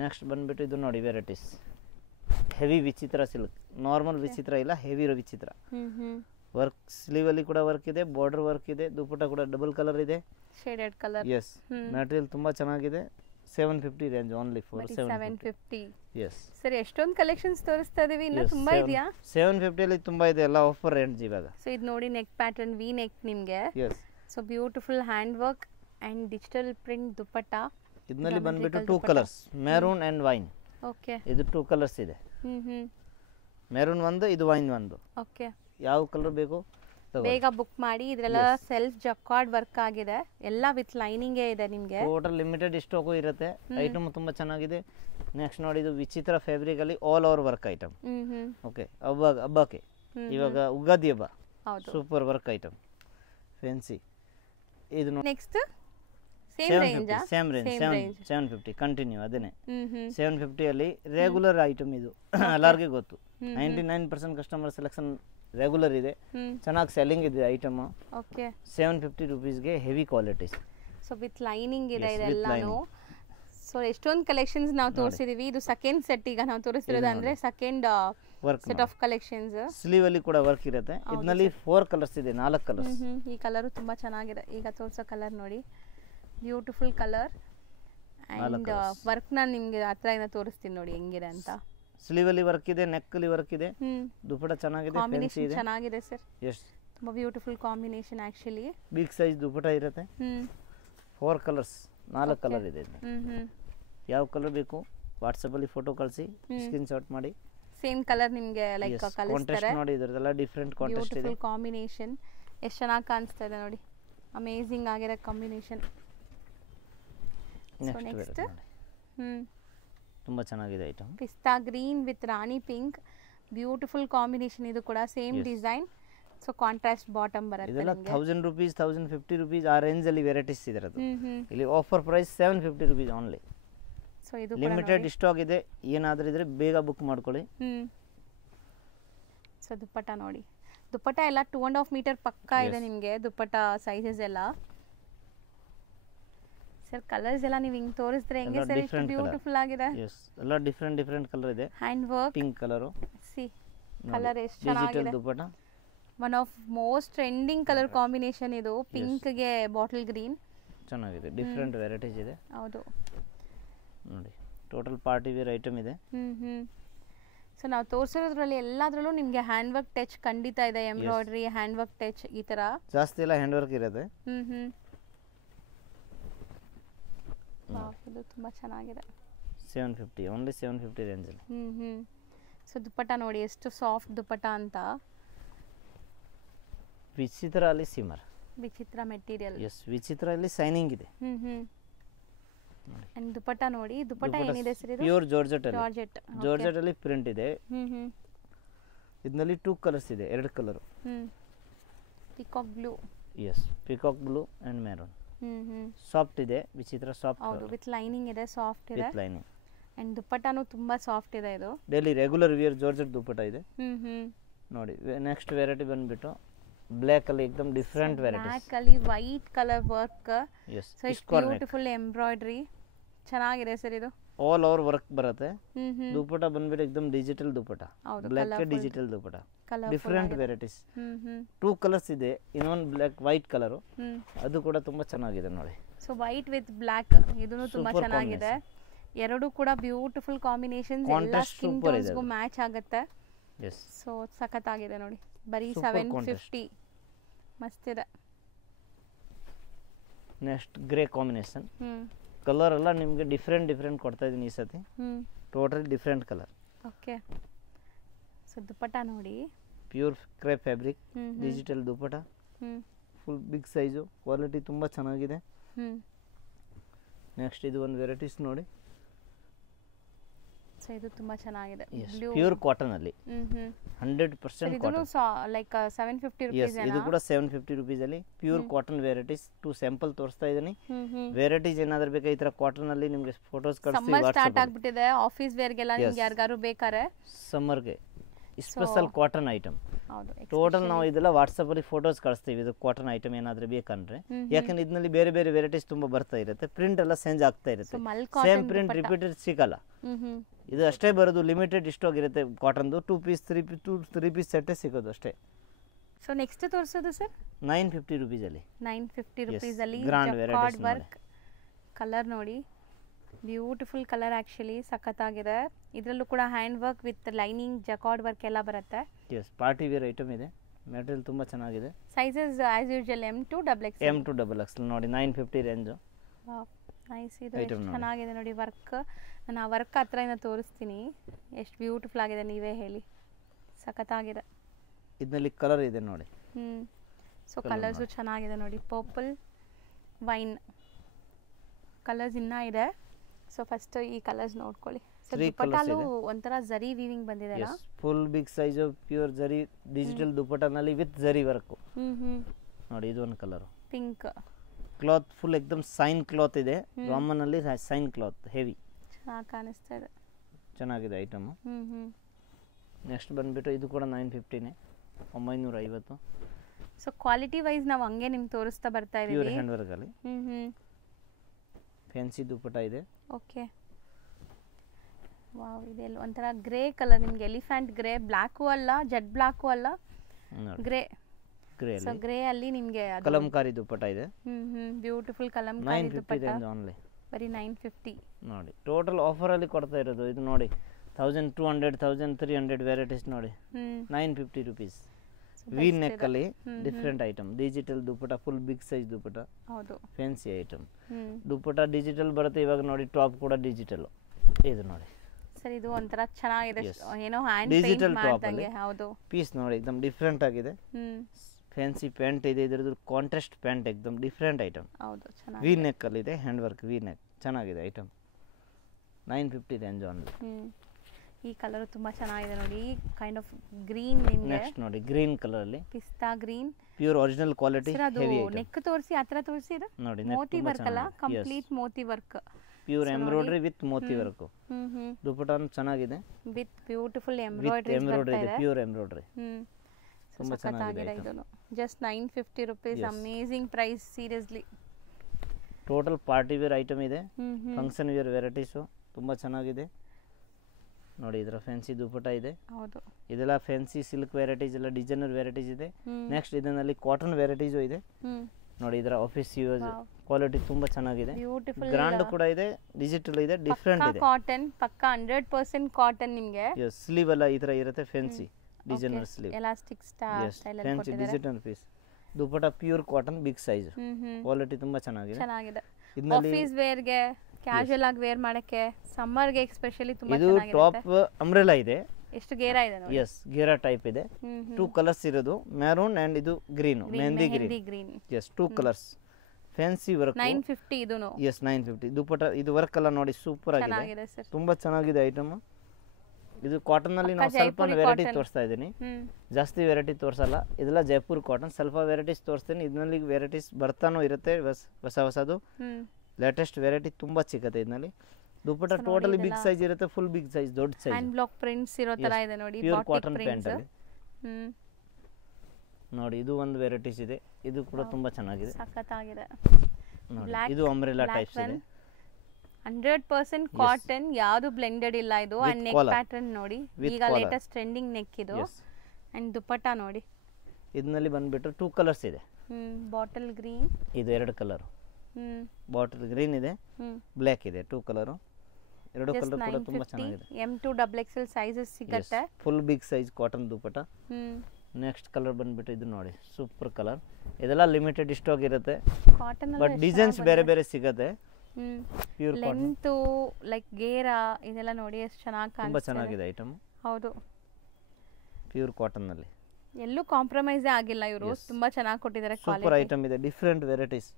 ನೆಕ್ಸ್ಟ್ ಬಂದ್ಬಿಟ್ಟು ಇದು ನೋಡಿ ವೆರೈಟೀಸ್. ಹೆವಿ ವಿಚಿತ್ರ ಸಿಲ್ಕ್. ನಾರ್ಮಲ್ ವಿಚಿತ್ರ ಇಲ್ಲ, ಹೆವಿ ವಿಚಿತ್ರ ವರ್ಕ್. ಸ್ಲೀವ್ ಅಲ್ಲಿ ಕೂಡ ವರ್ಕ್ ಇದೆ, ಬಾರ್ಡರ್ ವರ್ಕ್ ಇದೆ. ದುಪಟ್ಟ ಕೂಡ ಡಬಲ್ ಕಲರ್ ಇದೆ, ಶೇಡೆಡ್ ಕಲರ್. ಎಸ್ ಮೆಟೀರಿಯಲ್ ತುಂಬಾ ಚೆನ್ನಾಗಿದೆ. 750 range only for 750. Yes sir ಎಷ್ಟೊಂದು ಕಲೆಕ್ಷನ್ಸ್ ತೋರಿಸ್ತಾ ಇದೀವಿ, ಇನ್ನು ತುಂಬಾ ಇದೆಯಾ? 750 ಅಲ್ಲಿ ತುಂಬಾ ಇದೆ, ಎಲ್ಲ ಆಫರ್ ರೇಂಜ್ ಇವಾಗ. ಸೊ ಇದು ನೋಡಿ ನೆಕ್ ಪ್ಯಾಟರ್ನ್, ವಿ ನೆಕ್ ನಿಮಗೆ. Yes so beautiful hand work and digital print dupatta. ಇದರಲ್ಲಿ ಬಂದ್ಬಿಟ್ಟು 2 colours, maroon and wine. Okay ಇದು 2 ಕಲರ್ಸ್ ಇದೆ. ಮೆರೂನ್ ಒಂದು, ಇದು ವೈನ್ ಒಂದು. ಓಕೆ ಯಾವ ಕಲರ್ ಬೇಕು ಬೇಗ ಬುಕ್ ಮಾಡಿ. ಇದರೆಲ್ಲ ಸೆಲ್ಫ್ ಜಕಾರ್ಡ್ ವರ್ಕ್ ಆಗಿದೆ, ಎಲ್ಲ ವಿತ್ ಲೈನಿಂಗ್ ಇದೆ ನಿಮಗೆ. ಟೋಟಲ್ ಲಿಮಿಟೆಡ್ ಸ್ಟಾಕು ಇರುತ್ತೆ. ಐಟಮ್ ತುಂಬಾ ಚೆನ್ನಾಗಿದೆ. ನೆಕ್ಸ್ಟ್ ನೋಡಿ ಇದು ವಿಚಿತ್ರ ಫ್ಯಾಬ್ರಿಕ್ ಅಲ್ಲಿ all over work item. Okay ಹಬ್ಬಕ್ಕೆ ಇವಾಗ ಉಗಾದಿ ಹಬ್ಬ, ಸೂಪರ್ ವರ್ಕ್ ಐಟಮ್, ಫ್ಯಾನ್ಸಿ. ಇದು next same range same range 750 continue ಅದೇನೆ 750 ಅಲ್ಲಿ ರೆಗ್ಯುಲರ್ ಐಟಮ್ ಇದು ಎಲ್ಲರಿಗೂ ಗೊತ್ತು 99% ಕಸ್ಟಮರ್ ಸೆಲೆಕ್ಷನ್ ರೆಗ್ಯುಲರ್ ಇದೆ ಚೆನ್ನಾಗಿ ಸೆಲ್ಲಿಂಗ್ ಇದೆ ಐಟಮ್ ಓಕೆ 750 ರುಪೀಸ್ಗೆ heavy qualities so with lining ಇದೆ ಇದೆಲ್ಲಾನು ಸೊ ಎಷ್ಟೊಂದು ಕಲೆಕ್ಷನ್ಸ್ ನಾವು ತೋರಿಸಿದೀವಿ ಇದು ಸೆಕೆಂಡ್ ಸೆಟ್ ಈಗ ನಾವು ತೋರಿಸ್ತಿರೋದು ಅಂದ್ರೆ second work set of collections sleeve ಅಲ್ಲಿ ಕೂಡ ವರ್ಕ್ ಇರುತ್ತೆ ಇದರಲ್ಲಿ 4 ಕಲರ್ಸ್ ಇದೆ 4 ಕಲರ್ಸ್ ಈ ಕಲರ್ ತುಂಬಾ ಚೆನ್ನಾಗಿದೆ ಈಗ ತೋರಿಸೋ ಕಲರ್ ನೋಡಿ ಬ್ಯೂಟಿಫುಲ್ ಕಲರ್ ಅಂಡ್ ವರ್ಕ್ ನಾನು ನಿಮಗೆ ಹತ್ರದಿಂದ ತೋರಿಸ್ತೀನಿ ನೋಡಿ ಹೆಂಗಿದೆ ಅಂತ ಸ್ಲೀವ್ ಅಲ್ಲಿ ವರ್ಕ್ ಇದೆ ನೆಕ್ ಅಲ್ಲಿ ವರ್ಕ್ ಇದೆ ದುಪಟ್ಟ ಚೆನ್ನಾಗಿದೆ ಫ್ಯಾನ್ಸಿ ಇದೆ ಚೆನ್ನಾಗಿದೆ ಸರ್ ಎಸ್ ತುಂಬಾ beautiful combination actually big size dupatta ಇರುತ್ತೆ 4 ಕಲರ್ಸ್ 4 ಕಲರ್ ಇದೆ ಯಾವ ಕಲರ್ ಬೇಕು ವಾಟ್ಸ್ಆಪ್ ಅಲ್ಲಿ ಫೋಟೋ ಕಳಿಸಿ ಸ್ಕ್ರೀನ್ ಶಾಟ್ ಮಾಡಿ ಸೇಮ್ ಕಲರ್ ನಿಮಗೆ ಲೈಕ್ ಕಾಂಟ್ರಾಸ್ಟ್ ನೋಡಿ ಇದರದೆಲ್ಲ ಡಿಫರೆಂಟ್ ಕಾಂಟ್ರಾಸ್ಟ್ ಇದೆ ಬ್ಯೂಟಿಫುಲ್ ಕಾಂಬಿನೇಷನ್ ಎಷ್ಟು ಚೆನ್ನಾಗಿ ಕಾಣಿಸ್ತಾ ಇದೆ ನೋಡಿ ಅಮೇಜಿಂಗ್ ಆಗಿರೋ ಕಾಂಬಿನೇಷನ್ ನೆಕ್ಸ್ಟ್ ತುಂಬಾ ಚೆನ್ನಾಗಿದೆ item pista green with rani pink beautiful combination ಇದು ಕೂಡ same design so contrast bottom ಬರುತ್ತೆ ಇದೆಲ್ಲ 1000 ರೂಪೀಸ್ 1050 ರೂಪೀಸ್ ಆ ರೇಂಜ್ ಅಲ್ಲಿ ವೆರೈಟೀಸ್ ಇದೆ ಇಲ್ಲಿ offer price 750 rupees only so ಇದು ಲಿಮಿಟೆಡ್ ಸ್ಟಾಕ್ ಇದೆ ಏನಾದರೂ ಇದ್ರೆ ಬೇಗ ಬುಕ್ ಮಾಡ್ಕೊಳ್ಳಿ ಸೊ ದುಪ್ಪಟ್ಟ ನೋಡಿ ದುಪ್ಪಟ್ಟ ಎಲ್ಲ 2.5 ಮೀಟರ್ ಪಕ್ಕಾ ಇದೆ ನಿಮಗೆ ದುಪ್ಪಟ್ಟ ಸೈಜಸ್ ಎಲ್ಲ ಸರ್ ಕಲರ್ಸ್ ಎಲ್ಲ ನೀವು ಹಿಂಗ್ ತೋರಿಸಿದ್ರೆ ಹೆಂಗೆ ಸರ್ ಇಷ್ಟು ಬ್ಯೂಟಿಫುಲ್ ಆಗಿದೆ ಎಸ್ ಎಲ್ಲ ಡಿಫರೆಂಟ್ ಕಲರ್ ಇದೆ hand work pink colour sea colour ಎಷ್ಟು ಚೆನ್ನಾಗಿದೆ dupatta one of most trending colour combination ಇದು ಪಿಂಕ್ ಗೆ ಬಾಟಲ್ ಗ್ರೀನ್ ಚೆನ್ನಾಗಿದೆ ಡಿಫರೆಂಟ್ ವೆರೈಟೀಸ್ ಇದೆ ಹೌದು ನೋಡಿ ಟೋಟಲ್ ಪಾರ್ಟಿ ವೇರ್ ಐಟಮ್ ಇದೆ ಸೊ ನಾವು ತೋರಿಸಿರೋದ್ರಲ್ಲಿ ಎಲ್ಲದರಲ್ಲೂ ನಿಮಗೆ ಹ್ಯಾಂಡ್ ವರ್ಕ್ ಟಚ್ ಖಂಡಿತ ಇದೆ ಎಂಬ್ರಾಯ್ಡರಿ ಹ್ಯಾಂಡ್ ವರ್ಕ್ ಟಚ್ ಈ ತರ ಜಾಸ್ತಿ ಎಲ್ಲ ಹ್ಯಾಂಡ್ ವರ್ಕ್ ಇರುತ್ತೆ ಇದು ತುಂಬಾ ಚೆನ್ನಾಗಿದೆ 750 ಓನ್ಲಿ 750 ರೇಂಜ್ ಅಲ್ಲಿ ಸೊ ದುಪ್ಪಟ್ಟ ನೋಡಿ ಎಷ್ಟು ಸಾಫ್ಟ್ ದುಪ್ಪಟ್ಟ ಅಂತ ವಿಚಿತ್ರ ಅಲ್ಲಿ ಸಿಮರ್ ವಿಚಿತ್ರ ಮೆಟೀರಿಯಲ್ ಎಸ್ ವಿಚಿತ್ರ ಅಲ್ಲಿ ಶೈನಿಂಗ್ ಇದೆ ಅಂಡ್ ದುಪ್ಪಟ್ಟ ನೋಡಿ ದುಪ್ಪಟ್ಟ ಏನಿದೆ ಸರ್ ಇದು ಪ್ಯೂರ್ ಜಾರ್ಜೆಟ್ ಅಲ್ಲಿ ಪ್ರಿಂಟ್ ಇದೆ ಇದರಲ್ಲಿ 2 ಕಲರ್ಸ್ ಇದೆ 2 colour peacock blue yes peacock blue and maroon soft ಇದೆ ವಿಚಿತ್ರ ಸಾಫ್ಟ್ ಹೌದು ವಿತ್ ಲೈನಿಂಗ್ ಇದೆ ಸಾಫ್ಟ್ ಇದೆ ವಿತ್ ಲೈನಿಂಗ್ ಅಂಡ್ ದುಪ್ಪಟ್ಟನು ತುಂಬಾ ಸಾಫ್ಟ್ ಇದೆ ಇದು daily regular wear georgette dupatta ಇದೆ ನೋಡಿ ನೆಕ್ಸ್ಟ್ ವೆರೈಟಿ ಬಂದ್ಬಿಟ್ಟು ಬ್ಲಾಕ್ ಅಲ್ಲಿ एकदम ಡಿಫರೆಂಟ್ ವೆರೈಟೀಸ್ ಬ್ಲಾಕ್ ಅಲ್ಲಿ white colour work yes so it's beautiful embroidery ಚೆನ್ನಾಗಿದೆ ಸರ್ ಇದು ಆಲ್ ಓವರ್ ವರ್ಕ್ ಬರುತ್ತೆ ದುಪ್ಪಟ್ಟ ಬಂದ್ಬಿಟ್ಟು एकदम ಡಿಜಿಟಲ್ ದುಪ್ಪಟ್ಟ ಬ್ಲಾಕ್ ಗೆ ಡಿಜಿಟಲ್ ದುಪ್ಪಟ್ಟ ಡಿಫರೆಂಟ್ ವೆರೈಟೀಸ್ 2 ಕಲರ್ಸ್ ಇದೆ ಇನ್ನೊಂದು ಬ್ಲಾಕ್ ವೈಟ್ ಕಲರ್ ಅದು ಕೂಡ ತುಂಬಾ ಚೆನ್ನಾಗಿದೆ ನೋಡಿ ಸೊ ವೈಟ್ ವಿತ್ ಬ್ಲಾಕ್ ಇದನ್ನು ತುಂಬಾ ಚೆನ್ನಾಗಿದೆ ಎರಡು ಕೂಡ ಬ್ಯೂಟಿಫುಲ್ ಕಾಂಬಿನೇಷನ್ಸ್ ಎಲ್ಲ ಸ್ಕಿನ್ ಟೋನ್ಸ್ ಗೂ ಮ್ಯಾಚ್ ಆಗುತ್ತೆ ಎಸ್ ಸೊ ಸಖತ್ತಾಗಿದೆ ನೋಡಿ ಬರೀ 750 ಮಸ್ತ್ ಇದೆ ನೆಕ್ಸ್ಟ್ ಗ್ರೇ ಕಾಂಬಿನೇಷನ್ ಕಲರ್ ಎಲ್ಲ ನಿಮಗೆ ಡಿಫರೆಂಟ್ ಕೊಡ್ತಾ ಇದೀನಿ ಈ ಸತಿ total different colour okay so dupatta ನೋಡಿ pure crepe fabric digital dupatta full big size quality ತುಂಬಾ ಚೆನ್ನಾಗಿದೆ ನೆಕ್ಸ್ಟ್ ಇದು ಒಂದು ವೆರೈಟೀಸ್ ನೋಡಿ ಸೊ ಇದು ತುಂಬಾ ಚೆನ್ನಾಗಿದೆ ಪ್ಯೂರ್ ಕಾಟನ್ ಅಲ್ಲಿ 100% ಇದನ್ನು ಲೈಕ್ 750 ರೂಪೀಸ್ ಇದು ಕೂಡ 750 ರೂಪೀಸ್ ಅಲ್ಲಿ ಪ್ಯೂರ್ ಕಾಟನ್ ವೆರೈಟೀಸ್ 2 ಸ್ಯಾಂಪಲ್ ತೋರಿಸ್ತಾ ಇದೀನಿ ವೆರೈಟೀಸ್ ಏನಾದರೂ ಬೇಕಾ ಈ ತರ ಕಾಟನ್ ಅಲ್ಲಿ ನಿಮಗೆ ಫೋಟೋಸ್ ಕಳಿಸ್ತೀವಿ ಸಮ್ಮರ್ ಸ್ಟಾರ್ಟ್ ಆಗ್ಬಿಟ್ಟಿದೆ ಆಫೀಸ್ ವೇರ್ ಗೆಲ್ಲ ನಿಮಗೆ ಯಾರಿಗಾರು ಬೇಕಾರೆ ಸಮ್ಮರ್ ಗೆ ಸ್ಪೆಷಲ್ ಕಾಟನ್ ಐಟಮ್ ಹೌದು ಟೋಟಲ್ ನಾವು ಇದೆಲ್ಲ ವಾಟ್ಸ್ಆಪ್ ಅಲ್ಲಿ ಫೋಟೋಸ್ ಕಳಿಸ್ತೀವಿ ಇದು ಕಾಟನ್ ಐಟಮ್ ಏನಾದರೂ ಬೇಕಂದ್ರೆ ಯಾಕಂದ್ರೆ ಇದರಲ್ಲಿ ಬೇರೆ ವೆರೈಟೀಸ್ ತುಂಬಾ ಬರ್ತಾ ಇರುತ್ತೆ ಪ್ರಿಂಟ್ ಎಲ್ಲ ಚೇಂಜ್ ಆಗ್ತಾ ಇರುತ್ತೆ ಸೇಮ್ ಪ್ರಿಂಟ್ ರಿಪೀಟೆಡ್ ಸಿಗಲ್ಲ ಇದು ಅಷ್ಟೇ ಬರೋದು ಲಿಮಿಟೆಡ್ ಸ್ಟಾಕ್ ಇರುತ್ತೆ ಕಾಟನ್ದು 2 ಪೀಸ್ 3 ಪೀಸ್ ಸೆಟ್ ಸಿಗೋದು ಅಷ್ಟೇ ಸೊ ನೆಕ್ಸ್ಟ್ ತೋರಿಸೋದು ಸರ್ 950 ರೂಪೀಸ್ ಅಲ್ಲಿ 950 ರೂಪೀಸ್ ಅಲ್ಲಿ ಗ್ರಾಂಡ್ ವೆರೈಟೀಸ್ ವರ್ಕ್ ಕಲರ್ ನೋಡಿ ಬ್ಯೂಟಿಫುಲ್ ಕಲರ್ ಆಕ್ಚುಲಿ ಸಖತ್ತಾಗಿದೆ ಇದರಲ್ಲೂ ಕೂಡ hand work with lining jacquard work ಎಲ್ಲ ಬರುತ್ತೆ ಎಸ್ ಪಾರ್ಟಿ ವೇರ್ ಐಟಮ್ ಇದೆ ಮೆಟೀರಿಯಲ್ ತುಂಬಾ ಚೆನ್ನಾಗಿದೆ sizes as usual M to XXL ನೋಡಿ 950 ರೇಂಜ್ ನೈಸ್ ಇದು ಎಷ್ಟು ಚೆನ್ನಾಗಿದೆ ನೋಡಿ ವರ್ಕ್ ನಾನು ಆ ವರ್ಕ್ ಹತ್ರದಿಂದ ತೋರಿಸ್ತೀನಿ ಎಷ್ಟು ಬ್ಯೂಟಿಫುಲ್ ಆಗಿದೆ ನೀವೇ ಹೇಳಿ ಸಖತ್ತಾಗಿದೆ ಇದರಲ್ಲಿ ಕಲರ್ ಇದೆ ನೋಡಿ ಸೊ ಕಲರ್ಸು ಚೆನ್ನಾಗಿದೆ ನೋಡಿ ಪರ್ಪಲ್ ವೈನ್ ಕಲರ್ಸ್ ಇನ್ನೂ ಇದೆ ಸೊ ಫಸ್ಟ್ ಈ ಕಲರ್ಸ್ ನೋಡ್ಕೊಳ್ಳಿ ಸೊ ದುಪ್ಪಟ್ಟಲು ಒಂಥರ ಜರಿ ವೀವಿಂಗ್ ಬಂದಿದೆ ಅಲ್ಲ full big size pure zari digital ದುಪ್ಪಟ್ಟನಲ್ಲಿ ವಿತ್ ಜರಿ ವರ್ಕ್ ನೋಡಿ ಇದು ಒಂದು ಕಲರ್ ಪಿಂಕ್ ಕ್ಲಾತ್ ಫುಲ್ ಎಕ್ದಮ್ ಸೈನ್ ಕ್ಲಾತ್ ಇದೆ, ರಾಮನ್ ಅಲ್ಲಿ ಸೈನ್ ಕ್ಲಾತ್ ಹೆವಿ ಚೆನ್ನಾಗಿ ಕಾಣಿಸ್ತಾ ಇದೆ. ಚೆನ್ನಾಗಿದೆ ಐಟಮ್. ನೆಕ್ಸ್ಟ್ ಬಂದ್ಬಿಟ್ಟು ಇದು ಕೂಡ 950ನೇ, 950. ಸೊ ಕ್ವಾಲಿಟಿ ವೈಸ್ ನಾವು ಹಂಗೆ ನಿಮ್ಗೆ ತೋರಿಸ್ತಾ ಬರ್ತಾ ಪ್ಯೂರ್ ಇದೀವಿ. ಹ್ಯಾಂಡ್ ವರ್ಕ್ ಅಲ್ಲಿ ಫ್ಯಾನ್ಸಿ ದುಪ್ಪಟ್ಟ ಇದೆ. ಓಕೆ, ವಾವ್, ಇದೆಲ್ಲ ಒಂಥರ ಗ್ರೇ ಕಲರ್, ನಿಮ್ಗೆ ಎಲಿಫೆಂಟ್ ಗ್ರೇ, ಬ್ಲ್ಯಾಕು ಅಲ್ಲ, ಜೆಟ್ ಬ್ಲ್ಯಾಕು ಅಲ್ಲ, ಗ್ರೇ. ಗ್ರೇ ಸೊ ಗ್ರೇ ಅಲ್ಲಿ ನಿಮ್ಗೆ ಅದು ಕಲಂಕಾರಿ ದುಪ್ಪಟ್ಟ ಇದೆ. ಬ್ಯೂಟಿಫುಲ್ ಕಲಂಕಾರಿ 950 ದುಪ್ಪಟ್ಟ, ರೇಂಜ್ ಓನ್ಲಿ. ಬರೀ 950. ನೋಡಿ ಟೋಟಲ್ ಆಫರ್ ಅಲ್ಲಿ ಕೊಡ್ತಾ ಇರೋದು ಇದು. ನೋಡಿ 1200 1300 ವೆರೈಟೀಸ್ ನೋಡಿ, 950 ರುಪೀಸ್. ವಿ ನೆಕ್ ಅಲ್ಲಿ different item, digital dupatta, full big size ದುಪ್ಪಟ್ಟ, ಹೌದು ಫ್ಯಾನ್ಸಿ ಐಟಮ್. ದುಪ್ಪಟ್ಟ ಡಿಜಿಟಲ್ ಬರುತ್ತೆ ಇವಾಗ ನೋಡಿ, ಟಾಪ್ ಕೂಡ ಡಿಜಿಟಲ್. ಇದು ನೋಡಿ ಸರ್, ಇದು ಒಂಥರ ಚೆನ್ನಾಗಿದೆ, ಏನೋ ಹ್ಯಾಂಡ್ ಡಿಜಿಟಲ್ ಪೇಂಟ್ ಟಾಪ್ ಮಾಡ್ದಂಗೆ. ಹೌದು, ಪೀಸ್ ನೋಡಿ ಎಕ್ದಮ್ ಡಿಫ್ರೆಂಟ್ ಆಗಿದೆ. ಫ್ಯಾನ್ಸಿ ಪ್ಯಾಂಟ್ ಇದೆ, ಇದ್ರದ್ದು ಕಾಂಟ್ರಾಸ್ಟ್ ಪ್ಯಾಂಟ್ ಎಕ್ದಮ್ ಡಿಫ್ರೆಂಟ್ ಐಟಮ್. ಹೌದು, ಚೆನ್ನಾಗಿ ವಿ ನೆಕ್ ಅಲ್ಲಿ ಇದೆ, ಹ್ಯಾಂಡ್ ವರ್ಕ್ ವಿ ನೆಕ್, ಚೆನ್ನಾಗಿದೆ ಐಟಮ್. 950 range only. ಈ ಕಲರ್ ತುಂಬಾ ಚೆನ್ನಾಗಿದೆ ನೋಡಿ, ಕೈಂಡ್ ಆಫ್ ಗ್ರೀನ್. ನಿಮಗೆ ನೆಕ್ಸ್ಟ್ ನೋಡಿ ಗ್ರೀನ್ ಕಲರ್ ಅಲ್ಲಿ pista green, pure original quality heavy item. Neck ತೋರಿಸಿ, ಆ ತರ ತೋರಿಸಿ. ಇದು ನೋಡಿ ಮೋತಿ ವರ್ಕ್ ಅಲ್ಲ, complete moti work, pure embroidery with moti work. Dupatta ಚೆನ್ನಾಗಿದೆ, ವಿತ್ ಬ್ಯೂಟಿಫುಲ್ ಎಂಬ್ರಾಯ್ಡರಿ ಇದೆ, ಪ್ಯೂರ್ ಎಂಬ್ರಾಯ್ಡರಿ. ತುಂಬಾ ಚೆನ್ನಾಗಿದೆ. ಇದು just 950 rupees, amazing price, seriously. Total party wear item ಇದೆ, ಫಂಕ್ಷನ್ ವೇರ್ ವೆರೈಟೀಸು ತುಂಬಾ ಚೆನ್ನಾಗಿದೆ. ನೋಡಿ ಇದರ ಫ್ಯಾನ್ಸಿ ದುಪ್ಪಟ್ಟ ಇದೆ. ಹೌದು, ಇದೆಲ್ಲ ಫ್ಯಾನ್ಸಿ ಸಿಲ್ಕ್ ವೆರೈಟೀಸ್ ಎಲ್ಲ ಡಿಸೈನರ್ ವೆರೈಟೀಸ್ ಇದೆ. ನೆಕ್ಸ್ಟ್ ಇದರಲ್ಲಿ ಕಾಟನ್ ವೆರೈಟೀಸು ಇದೆ. ನೋಡಿ ಇದರ ಆಫೀಸ್ ಯೂಸ್ ಕ್ವಾಲಿಟಿ ತುಂಬಾ ಚೆನ್ನಾಗಿದೆ, ಗ್ರಾಂಡ್ ಕೂಡ ಇದೆ, ಡಿಜಿಟಲ್ ಇದೆ, ಡಿಫ್ರೆಂಟ್ ಇದೆ. ಕಾಟನ್ ಪಕ್ಕ 100% ಕಾಟನ್. ನಿಮಗೆ ಸ್ಲೀವ್ ಎಲ್ಲ ಈ ತರ ಇರುತ್ತೆ, fancy designer sleeve, elastic style fancy digital piece. Dupatta pure cotton big size, quality ತುಂಬಾ ಚೆನ್ನಾಗಿದೆ. ಆಫೀಸ್ ವೇರ್ ಗೆ, ಕ್ಯಾಶುಯಲ್ ಆಗಿ ವೇರ್ ಮಾಡಕ್ಕೆ, ಸಮ್ಮರ್ ಗೆ ಎಸ್ಪೆಷಲಿ ತುಂಬಾ ಇದು ಚೆನ್ನಾಗಿರುತ್ತೆ. ಟಾಪ್ ಅಂಬ್ರೆಲಾ ಇದೆ, ಎಷ್ಟು ಗೇರಾ ಇದೆ ನೋಡಿ. ಎಸ್ ಗೇರಾ ಟೈಪ್ ಇದೆ. 2 ಕಲರ್ಸ್ ಇರೋದು, ಮೆರೂನ್ ಅಂಡ್ ಇದು green, mehndi green. Yes 2 colours, fancy work. 950 ಇದೂನು. ಎಸ್ 950. ದುಪ್ಪಟ್ಟ ಇದು ವರ್ಕ್ ಎಲ್ಲ ನೋಡಿ ಸೂಪರ್ ಆಗಿದೆ, ತುಂಬಾ ಚೆನ್ನಾಗಿದೆ ಐಟಮ್. ಇದು ಕಾಟನ್ ಅಲ್ಲಿ ನಾವು ಸ್ವಲ್ಪ ವೆರೈಟಿ ತೋರಿಸ್ತಾ ಇದ್ದೀನಿ, ಜಾಸ್ತಿ ವೆರೈಟಿ ತೋರಿಸಲ್ಲ. ಇದೆಲ್ಲ ಜೈಪುರ್ ಕಾಟನ್, ಸ್ವಲ್ಪ ವೆರೈಟೀಸ್ ತೋರಿಸ್ತೀನಿ. ಇದರಲ್ಲಿ ವೆರೈಟೀಸ್ ಬರ್ತಾನೂ ಇರುತ್ತೆ, ಹೊಸ ಹೊಸದು ಲೇಟೆಸ್ಟ್ ವೆರೈಟಿ ತುಂಬಾ ಸಿಗುತ್ತೆ ಇದರಲ್ಲಿ. ದುಪ್ಪಟ್ಟ ಟೋಟಲಿ ಬಿಗ್ ಸೈಜ್ ಇರುತ್ತೆ, ಫುಲ್ ಬಿಗ್ ಸೈಜ್, ದೊಡ್ಡ ಸೈಜ್, ಹ್ಯಾಂಡ್ ಬ್ಲಾಕ್ ಪ್ರಿಂಟ್ಸ್ ಇರೋ ತರ ಇದೆ ನೋಡಿ, ಪ್ಯೂರ್ ಕಾಟನ್ ಪ್ಯಾಂಟ್ ಅಲ್ಲಿ. ನೋಡಿ ಇದು ಒಂದು ವೆರೈಟೀಸ್ ಇದೆ, ಇದು ಕೂಡ ತುಂಬಾ ಚೆನ್ನಾಗಿದೆ, ಸಖತ್ತಾಗಿದೆ. ನೋಡಿ ಇದು ಅಂಬ್ರೆಲಾ ಟೈಪ್ಸ್ ಇದೆ, 100% ಕಾಟನ್, ಯಾವುದು ಬ್ಲೆಂಡೆಡ್ ಇಲ್ಲ ಇದು. ಅಂಡ್ ನೆಕ್ ಪ್ಯಾಟರ್ನ್ ನೋಡಿ, ಈಗ ಲೇಟೆಸ್ಟ್ ಟ್ರೆಂಡಿಂಗ್ ನೆಕ್ ಇದು. ಅಂಡ್ ದುಪ್ಪಟ್ಟ ನೋಡಿ, ಇದರಲ್ಲಿ ಬಂದ್ಬಿಟ್ಟು 2 ಕಲರ್ಸ್ ಇದೆ. ಬಾಟಲ್ ಗ್ರೀನ್, ಇದು 2 ಕಲರ್, ಬಾಟಲ್ ಗ್ರೀನ್ ಇದೆ, ಬ್ಲ್ಯಾಕ್ ಇದೆ, 2 ಕಲರ್. 2 ಕಲರ್ ಕೂಡ ತುಂಬಾ ಚೆನ್ನಾಗಿದೆ. M2 XXL ಸೈಜಸ್ ಸಿಗುತ್ತೆ, ಫುಲ್ ಬಿಗ್ ಸೈಜ್ ಕಾಟನ್ ದುಪ್ಪಟ್ಟ. ನೆಕ್ಸ್ಟ್ ಕಲರ್ ಬಂದ್ಬಿಟ್ಟು ಇದು ನೋಡಿ, ಸೂಪರ್ ಕಲರ್. ಇದೆಲ್ಲ ಲಿಮಿಟೆಡ್ ಸ್ಟಾಕ್ ಇರುತ್ತೆ, ಕಾಟನ್ ಬಟ್ ಡಿಸೈನ್ಸ್ ಬೇರೆ ಬೇರೆ ಸಿಗುತ್ತೆ. ಪ್ಯೂರ್ ಲೆಂತ್ ಲೈಕ್ ಗೇರಾ ಇದೆಲ್ಲ ನೋಡಿ ಎಷ್ಟು ಚೆನ್ನಾಗಿ ಕಾಣಿಸ್ತಿದೆ, ತುಂಬಾ ಚೆನ್ನಾಗಿದೆ ಐಟಮ್. ಹೌದು, ಪ್ಯೂರ್ ಕಾಟನ್ ನಲ್ಲಿ ಎಲ್ಲೂ ಕಾಂಪ್ರಮೈಸ್ ಆಗಿಲ್ಲ ಇವರು, ತುಂಬಾ ಚೆನ್ನಾಗಿ ಕೊಟ್ಟಿದ್ದಾರೆ ಕ್ವಾಲಿಟಿ. ಸೂಪರ್ ಐಟಮ್ ಇದೆ, ಡಿಫರೆಂಟ್ ವೆರೈಟೀಸ್.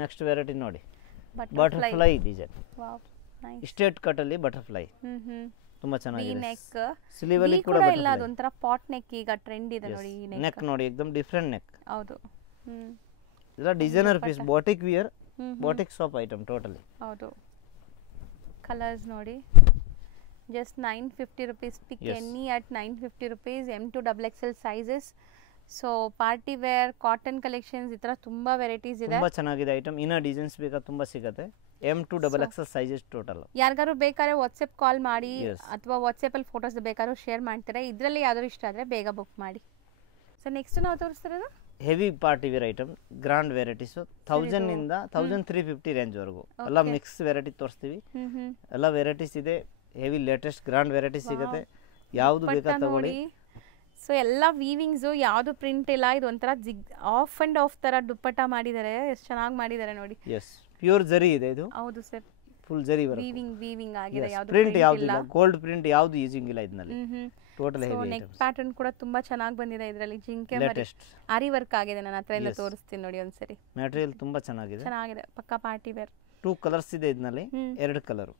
ನೆಕ್ಸ್ಟ್ ವೆರೈಟಿ ನೋಡಿ, butterfly design, wow nice. Straight cut ಅಲ್ಲಿ ಬಟರ್ಫ್ಲೈ, ತುಂಬಾ ಚೆನ್ನಾಗಿದೆ. ನೆಕ್ ಸ್ಲೀವ್ ಅಲ್ಲಿ ಕೂಡ ಇಲ್ಲ, ಅದೊಂಥರ ಪಾಟ್ ನೆಕ್ ಈಗ ಟ್ರೆಂಡ್ ಇದೆ ನೋಡಿ. ಈ ನೆಕ್ ನೋಡಿ ಎಕ್ದಮ್ ಡಿಫರೆಂಟ್ ನೆಕ್. ಹೌದು, ಇದೆಲ್ಲ designer piece, boutique wear, boutique shop item totally. ಹೌದು, ಕಲರ್ಸ್ ನೋಡಿ, just 950 rupees. Pick any at 950 rupees. M2 XXL sizes. So party wear cotton collections ಈ ತರ ತುಂಬಾ ವೆರೈಟೀಸ್ ಇದೆ, ತುಂಬಾ ಚೆನ್ನಾಗಿದೆ ಐಟಮ್. ಇನ್ನ ಡಿಸೈನ್ಸ್ ಬೇಕಾ ತುಂಬಾ ಸಿಗುತ್ತೆ. M2 XXL sizes total. ಯಾರಿಗಾರು ಬೇಕಾದ್ರೆ ವಾಟ್ಸ್ಆಪ್ ಕಾಲ್ ಮಾಡಿ ಅಥವಾ ವಾಟ್ಸ್ಆಪ್ ಅಲ್ಲಿ ಫೋಟೋಸ್ ಬೇಕಾದ್ರೂ ಶೇರ್ ಮಾಡ್ತಾರೆ. ಇದರಲ್ಲಿ ಯಾವ್ದಾದ್ರು ಇಷ್ಟ ಆದ್ರೆ ಬೇಗ ಬುಕ್ ಮಾಡಿ. ಸೊ ನೆಕ್ಸ್ಟ್ ನಾವು ತೋರಿಸ್ತಿರೋದು heavy party wear item, grand varieties. 1000 ಇಂದ 1350 ರೇಂಜ್ ವರೆಗೂ ಎಲ್ಲ ಮಿಕ್ಸ್ ವೆರೈಟಿ ತೋರಿಸ್ತೀವಿ. ಎಲ್ಲ ವೆರೈಟೀಸ್ ಇದೆ, ಹೆವಿ ಲೇಟೆಸ್ಟ್ ಗ್ರಾಂಡ್ ವೆರೈಟಿ ಸಿಗುತ್ತೆ, ಯಾವುದು ಬೇಕಾ ತಗೊಳ್ಳಿ. ಸೊ ಎಲ್ಲ ವೀವಿಂಗ್ಸ್, ಯಾವುದು ಪ್ರಿಂಟ್ ಇಲ್ಲ, ಇದು ಒಂಥರ ಜಿಗ್ ಆಫ್ ಅಂಡ್ ಆಫ್ ತರ ದುಪ್ಪಟ್ಟ ಮಾಡಿದ್ದಾರೆ, ಎಷ್ಟು ಚೆನ್ನಾಗಿ ಮಾಡಿದ್ದಾರೆ ನೋಡಿ. ಎಸ್ ಪ್ಯೂರ್ ಜರಿ ಇದೆ ಇದು. ಹೌದು ಸರ್, ಫುಲ್ ಜರಿ ವರ್ಕ್, ವೀವಿಂಗ್ ಆಗಿದೆ, ಯಾವುದು ಪ್ರಿಂಟ್ ಯಾವುದು ಇಲ್ಲ, ಗೋಲ್ಡ್ ಪ್ರಿಂಟ್ ಯಾವುದು ಯೂಸಿಂಗ್ ಇಲ್ಲ ಇದರಲ್ಲಿ. Total heavy items. Neck pattern ಕೂಡ ತುಂಬಾ ಚೆನ್ನಾಗಿ ಬಂದಿದೆ ಇದರಲ್ಲಿ, ಜಿಂಕೆ ಮರಿ ಆರಿ ವರ್ಕ್ ಆಗಿದೆ. ನನ್ನ ಹತ್ರ ಎಲ್ಲ ತೋರಿಸ್ತೀನಿ ನೋಡಿ ಒಂದ್ಸರಿ. ಮೆಟೀರಿಯಲ್ ತುಂಬಾ ಚೆನ್ನಾಗಿದೆ, ಚೆನ್ನಾಗಿದೆ, ಪಕ್ಕಾ ಪಾರ್ಟಿ ವೇರ್. 2 ಕಲರ್ಸ್ ಇದೆ ಇದರಲ್ಲಿ, 2 ಕಲರ್.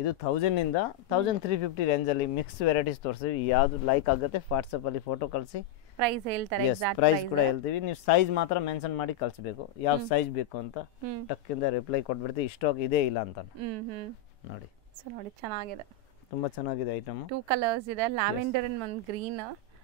ಇದು 1000 ಇಂದ 1350 ರೇಂಜಲ್ಲಿ ಮಿಕ್ಸ್ ವೆರೈಟೀಸ್ ತೋರಿಸ್ತೀವಿ. ಯಾವುದು ಲೈಕ್ ಆಗುತ್ತೆ ವಾಟ್ಸಪ್ಪಲ್ಲಿ ಫೋಟೋ ಕಳಿಸಿ ಪ್ರೈಸ್ ಹೇಳ್ತಾರೆ, ಎಕ್ಸಾಕ್ಟ್ ಪ್ರೈಸ್ ಕೂಡ ಹೇಳ್ತೀವಿ. ನೀವು ಸೈಜ್ ಮಾತ್ರ ಮೆನ್ಷನ್ ಮಾಡಿ ಕಳಿಸ್ಬೇಕು, ಯಾವ ಸೈಜ್ ಬೇಕು ಅಂತ. ಟಕ್ಕಿಂದ ರಿಪ್ಲೈ ಕೊಟ್ಬಿಡ್ತೀವಿ ಸ್ಟಾಕ್ ಇದೆ ಇಲ್ಲ ಅಂತ. ನೋಡಿ ಸೊ ನೋಡಿ ಚೆನ್ನಾಗಿದೆ, ತುಂಬಾ ಚೆನ್ನಾಗಿದೆ ಐಟಮ್. 2 ಕಲರ್ಸ್ ಇದೆ, ಲ್ಯಾವೆಂಡರ್ ಅಂಡ್ ಒಂದು ಗ್ರೀನ್.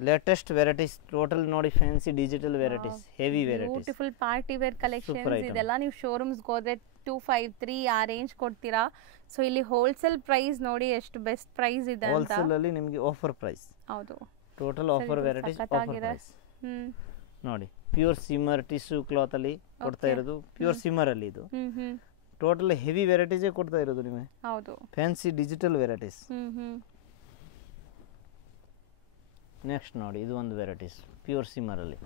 ಲೇಟೆಸ್ಟ್ ವೆರೈಟೀಸ್ ಟೋಟಲ್ ನೋಡಿ, fancy digital varieties, heavy varieties, beautiful party wear collections. ಇದೆಲ್ಲ ನೀವು ಶೋರೂಮ್ಸ್ ಹೋದ್ರೆ 253 ಆ ರೇಂಜ್ ಕೊಡ್ತೀರಾ. ಸೊ ಇಲ್ಲಿ ಹೋಲ್ಸೇಲ್ ಪ್ರೈಸ್ ನೋಡಿ ಎಷ್ಟು ಬೆಸ್ಟ್ ಪ್ರೈಸ್ ಇದೆ ಅಂತ. ಹೋಲ್ಸೇಲ್ ಅಲ್ಲಿ ನಿಮಗೆ ಆಫರ್ ಪ್ರೈಸ್. ಹೌದು, total offer varieties offer price. ನೋಡಿ ಪ್ಯೂರ್ ಸಿಮ್ಮರ್ ಟಿಶ್ಯೂ ಕ್ಲಾತ್ ಅಲ್ಲಿ ಕೊಡ್ತಾ ಇರೋದು, ಪ್ಯೂರ್ ಸಿಮ್ಮರ್ ಅಲ್ಲಿ ಇದು ಟೋಟಲ್ ಹೆವಿ ವೆರೈಟೀಸ್ ಕೊಡ್ತಾ ಇರೋದು ನಿಮಗೆ. ಹೌದು, ಫ್ಯಾನ್ಸಿ ಡಿಜಿಟಲ್ ವೆರೈಟೀಸ್. ನೆಕ್ಸ್ಟ್ ನೋಡಿ ಇದು ಒಂದು ವೆರೈಟೀಸ್ ಪ್ಯೂರ್ ಸಿಮ್ಮರ್ ಅಲ್ಲಿ.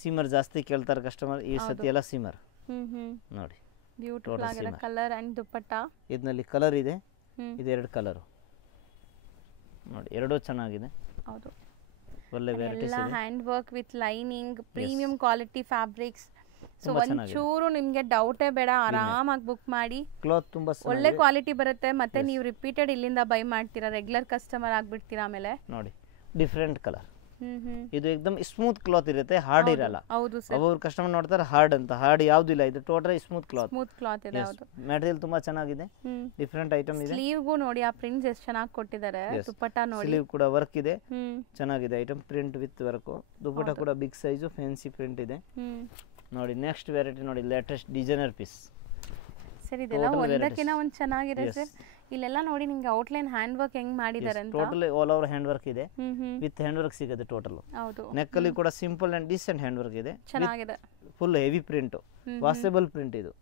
ಸಿಮ್ಮರ್ ಜಾಸ್ತಿ ಕೇಳ್ತಾರೆ ಕಸ್ಟಮರ್, ಈ ಸತಿ ಎಲ್ಲ ಸಿಮ್ಮರ್. ನೋಡಿ ಬ್ಯೂಟಿಫುಲ್ ಆಗಿದೆ ಕಲರ್ ಅಂಡ್ ದುಪಟ್ಟಾ. ಇದರಲ್ಲಿ ಕಲರ್ ಇದೆ, ಇದು 2 ಕಲರ್ ನೋಡಿ, ಎರಡೂ ಚೆನ್ನಾಗಿದೆ. ಹೌದು, ಒಳ್ಳೆ ವೆರೈಟೀಸ್ ಎಲ್ಲ hand work with lining, premium quality fabrics. So ಒಂಚೂರು ನಿಮ್ಗೆ ಡೌಟೇ ಬೇಡ, ಆರಾಮಾಗಿ ಬುಕ್ ಮಾಡಿ. ಕ್ಲಾತ್ ತುಂಬಾ ಒಳ್ಳೆ ಕ್ವಾಲಿಟಿ ಬರುತ್ತೆ, ಮತ್ತೆ ನೀವು ರಿಪೀಟೆಡ್ ಇಲ್ಲಿಂದ ಬೈ ಮಾಡ್ತೀರಾ, ರೆಗ್ಯುಲರ್ ಕಸ್ಟಮರ್ ಆಗ್ಬಿಡ್ತೀರಾ. ಆಮೇಲೆ ನೋಡಿ ಡಿಫ್ರೆಂಟ್ ಕಲರ್. ಇದು ಏಕದಮ್ ಸ್ಮೂತ್ ಕ್ಲಾತ್ ಇರುತ್ತೆ, ಹಾರ್ಡ್ ಇರಲ್ಲ. ಹೌದು ಸರ್, ಅವರು ಕಸ್ಟಮರ್ ನೋಡ್ತಾರೆ ಹಾರ್ಡ್ ಅಂತ, ಹಾರ್ಡ್ ಯಾವ್ದು ಇಲ್ಲ, ಇದು total smooth cloth. Smooth cloth ಇದೆ. ಹೌದು, ಮೆಟೀರಿಯಲ್ ತುಂಬಾ ಚೆನ್ನಾಗಿದೆ, ಡಿಫ್ರೆಂಟ್ ಐಟಮ್ ಇದೆ. ಸ್ಲೀವ್ ಗೂ ನೋಡಿ ಆ ಪ್ರಿಂಟ್ಸ್ ಎಷ್ಟು ಚೆನ್ನಾಗಿ ಕೊಟ್ಟಿದ್ದಾರೆ. ದುಪಟ್ಟಾ ನೋಡಿ, ಸ್ಲೀವ್ ಕೂಡ ವರ್ಕ್ ಇದೆ, ಚೆನ್ನಾಗಿದೆ item, print with work. Dupatta ಕೂಡ ಬಿಗ್ ಸೈಜ್ ಫ್ಯಾನ್ಸಿ ಪ್ರಿಂಟ್ ಇದೆ. ನೋಡಿ ನೆಕ್ಸ್ಟ್ ವೆರೈಟಿ ನೋಡಿ, ಲೇಟೆಸ್ಟ್ ಡಿಸೈನರ್ ಪೀಸ್. ಸರ್ ಇದೆಲ್ಲ ಒಂದಕ್ಕಿಂತ ಒಂದು ಚೆನ್ನಾಗಿದೆ ಸರ್. ಇಲ್ಲೆಲ್ಲ ನೋಡಿ ನಿಮ್ಗೆ ಔಟ್ಲೈನ್ ಹ್ಯಾಂಡ್ ವರ್ಕ್ ಹೆಂಗ್ ಮಾಡಿದ್ದಾರೆ ಅಂತ. Total all over hand work ಇದೆ, ವಿತ್ ಹ್ಯಾಂಡ್ ವರ್ಕ್ ಸಿಗುತ್ತೆ ಟೋಟಲ್. ಹೌದು, ನೆಕ್ ಅಲ್ಲಿ ಕೂಡ simple and decent hand work ಇದೆ, ಚೆನ್ನಾಗಿದೆ. Full heavy print, washable print. ಇದು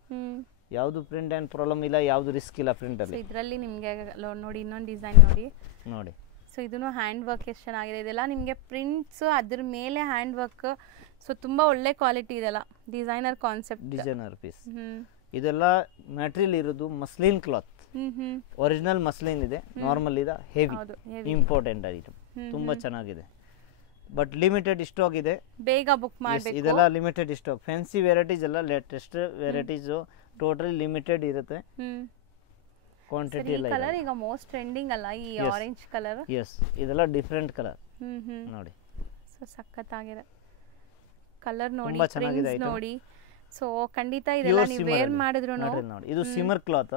ಯಾವುದು ಪ್ರಿಂಟ್ ಅಂಡ್ ಪ್ರಾಬ್ಲಮ್ ಇಲ್ಲ, ಯಾವುದು ರಿಸ್ಕ್ ಇಲ್ಲ ಪ್ರಿಂಟ್ ಅಲ್ಲಿ. ಇದರಲ್ಲಿ ನಿಮ್ಗೆ ನೋಡಿ ಇನ್ನೊಂದು ಡಿಸೈನ್ ನೋಡಿ. ಸೊ ಇದನ್ನು ಹ್ಯಾಂಡ್ ವರ್ಕ್ ಎಷ್ಟು ಚೆನ್ನಾಗಿದೆ. ಇದೆಲ್ಲ ನಿಮಗೆ ಪ್ರಿಂಟ್ಸ್, ಅದ್ರ ಮೇಲೆ ಹ್ಯಾಂಡ್ ವರ್ಕ್. ಸೊ ತುಂಬಾ ಒಳ್ಳೆ ಕ್ವಾಲಿಟಿ ಇದೆಲ್ಲ, ಡಿಸೈನರ್ ಕಾನ್ಸೆಪ್ಟ್, ಡಿಸೈನರ್ ಪೀಸ್. ಇದೆಲ್ಲ ಮೆಟೀರಿಯಲ್ ಇರೋದು ಮಸ್ಲಿನ್ ಕ್ಲಾತ್, ಒರಿಜಿನಲ್ ಮಸ್ಲಿನ್ ಇದೆ, ನಾರ್ಮಲ್ ಇದೆ, ಹೆವಿ ಇಂಪಾರ್ಟೆಂಟ್ ಐಟಮ್, ತುಂಬಾ ಚೆನ್ನಾಗಿದೆ. ಬಟ್ ಲಿಮಿಟೆಡ್ ಸ್ಟಾಕ್ ಇದೆ, ಬೇಗ ಬುಕ್ ಮಾಡಬೇಕು. ಇದೆಲ್ಲ ಲಿಮಿಟೆಡ್ ಸ್ಟಾಕ್, ಫ್ಯಾನ್ಸಿ ವೆರೈಟೀಸ್ ಎಲ್ಲ ಲೇಟೆಸ್ಟ್ ವೆರೈಟೀಸ್, ಟೋಟಲಿ ಲಿಮಿಟೆಡ್ ಇರುತ್ತೆ, ಕ್ವಾಂಟಿಟಿ ಇಲ್ಲ. ಕಲರ್ ಈಗ ಮೋಸ್ಟ್ ಟ್ರೆಂಡಿಂಗ್ ಅಲ್ಲ, ಈ ಆರೆಂಜ್ ಕಲರ್. ಎಸ್, ಇದೆಲ್ಲ ಡಿಫರೆಂಟ್ ಕಲರ್ ನೋಡಿ. ಸೊ ಸಕ್ಕತ್ತಾಗಿದೆ ಕಲರ್ ನೋಡಿ, ಪ್ರಿಂಟ್ಸ್ ನೋಡಿ. ಸೊ ಖಂಡಿತ ಇದೆಲ್ಲ ನೀವು ವೇರ್ ಮಾಡಿದ್ರು ನೋಡಿ. ಇದು ಸಿಮ್ಮರ್ ಕ್ಲಾತ್,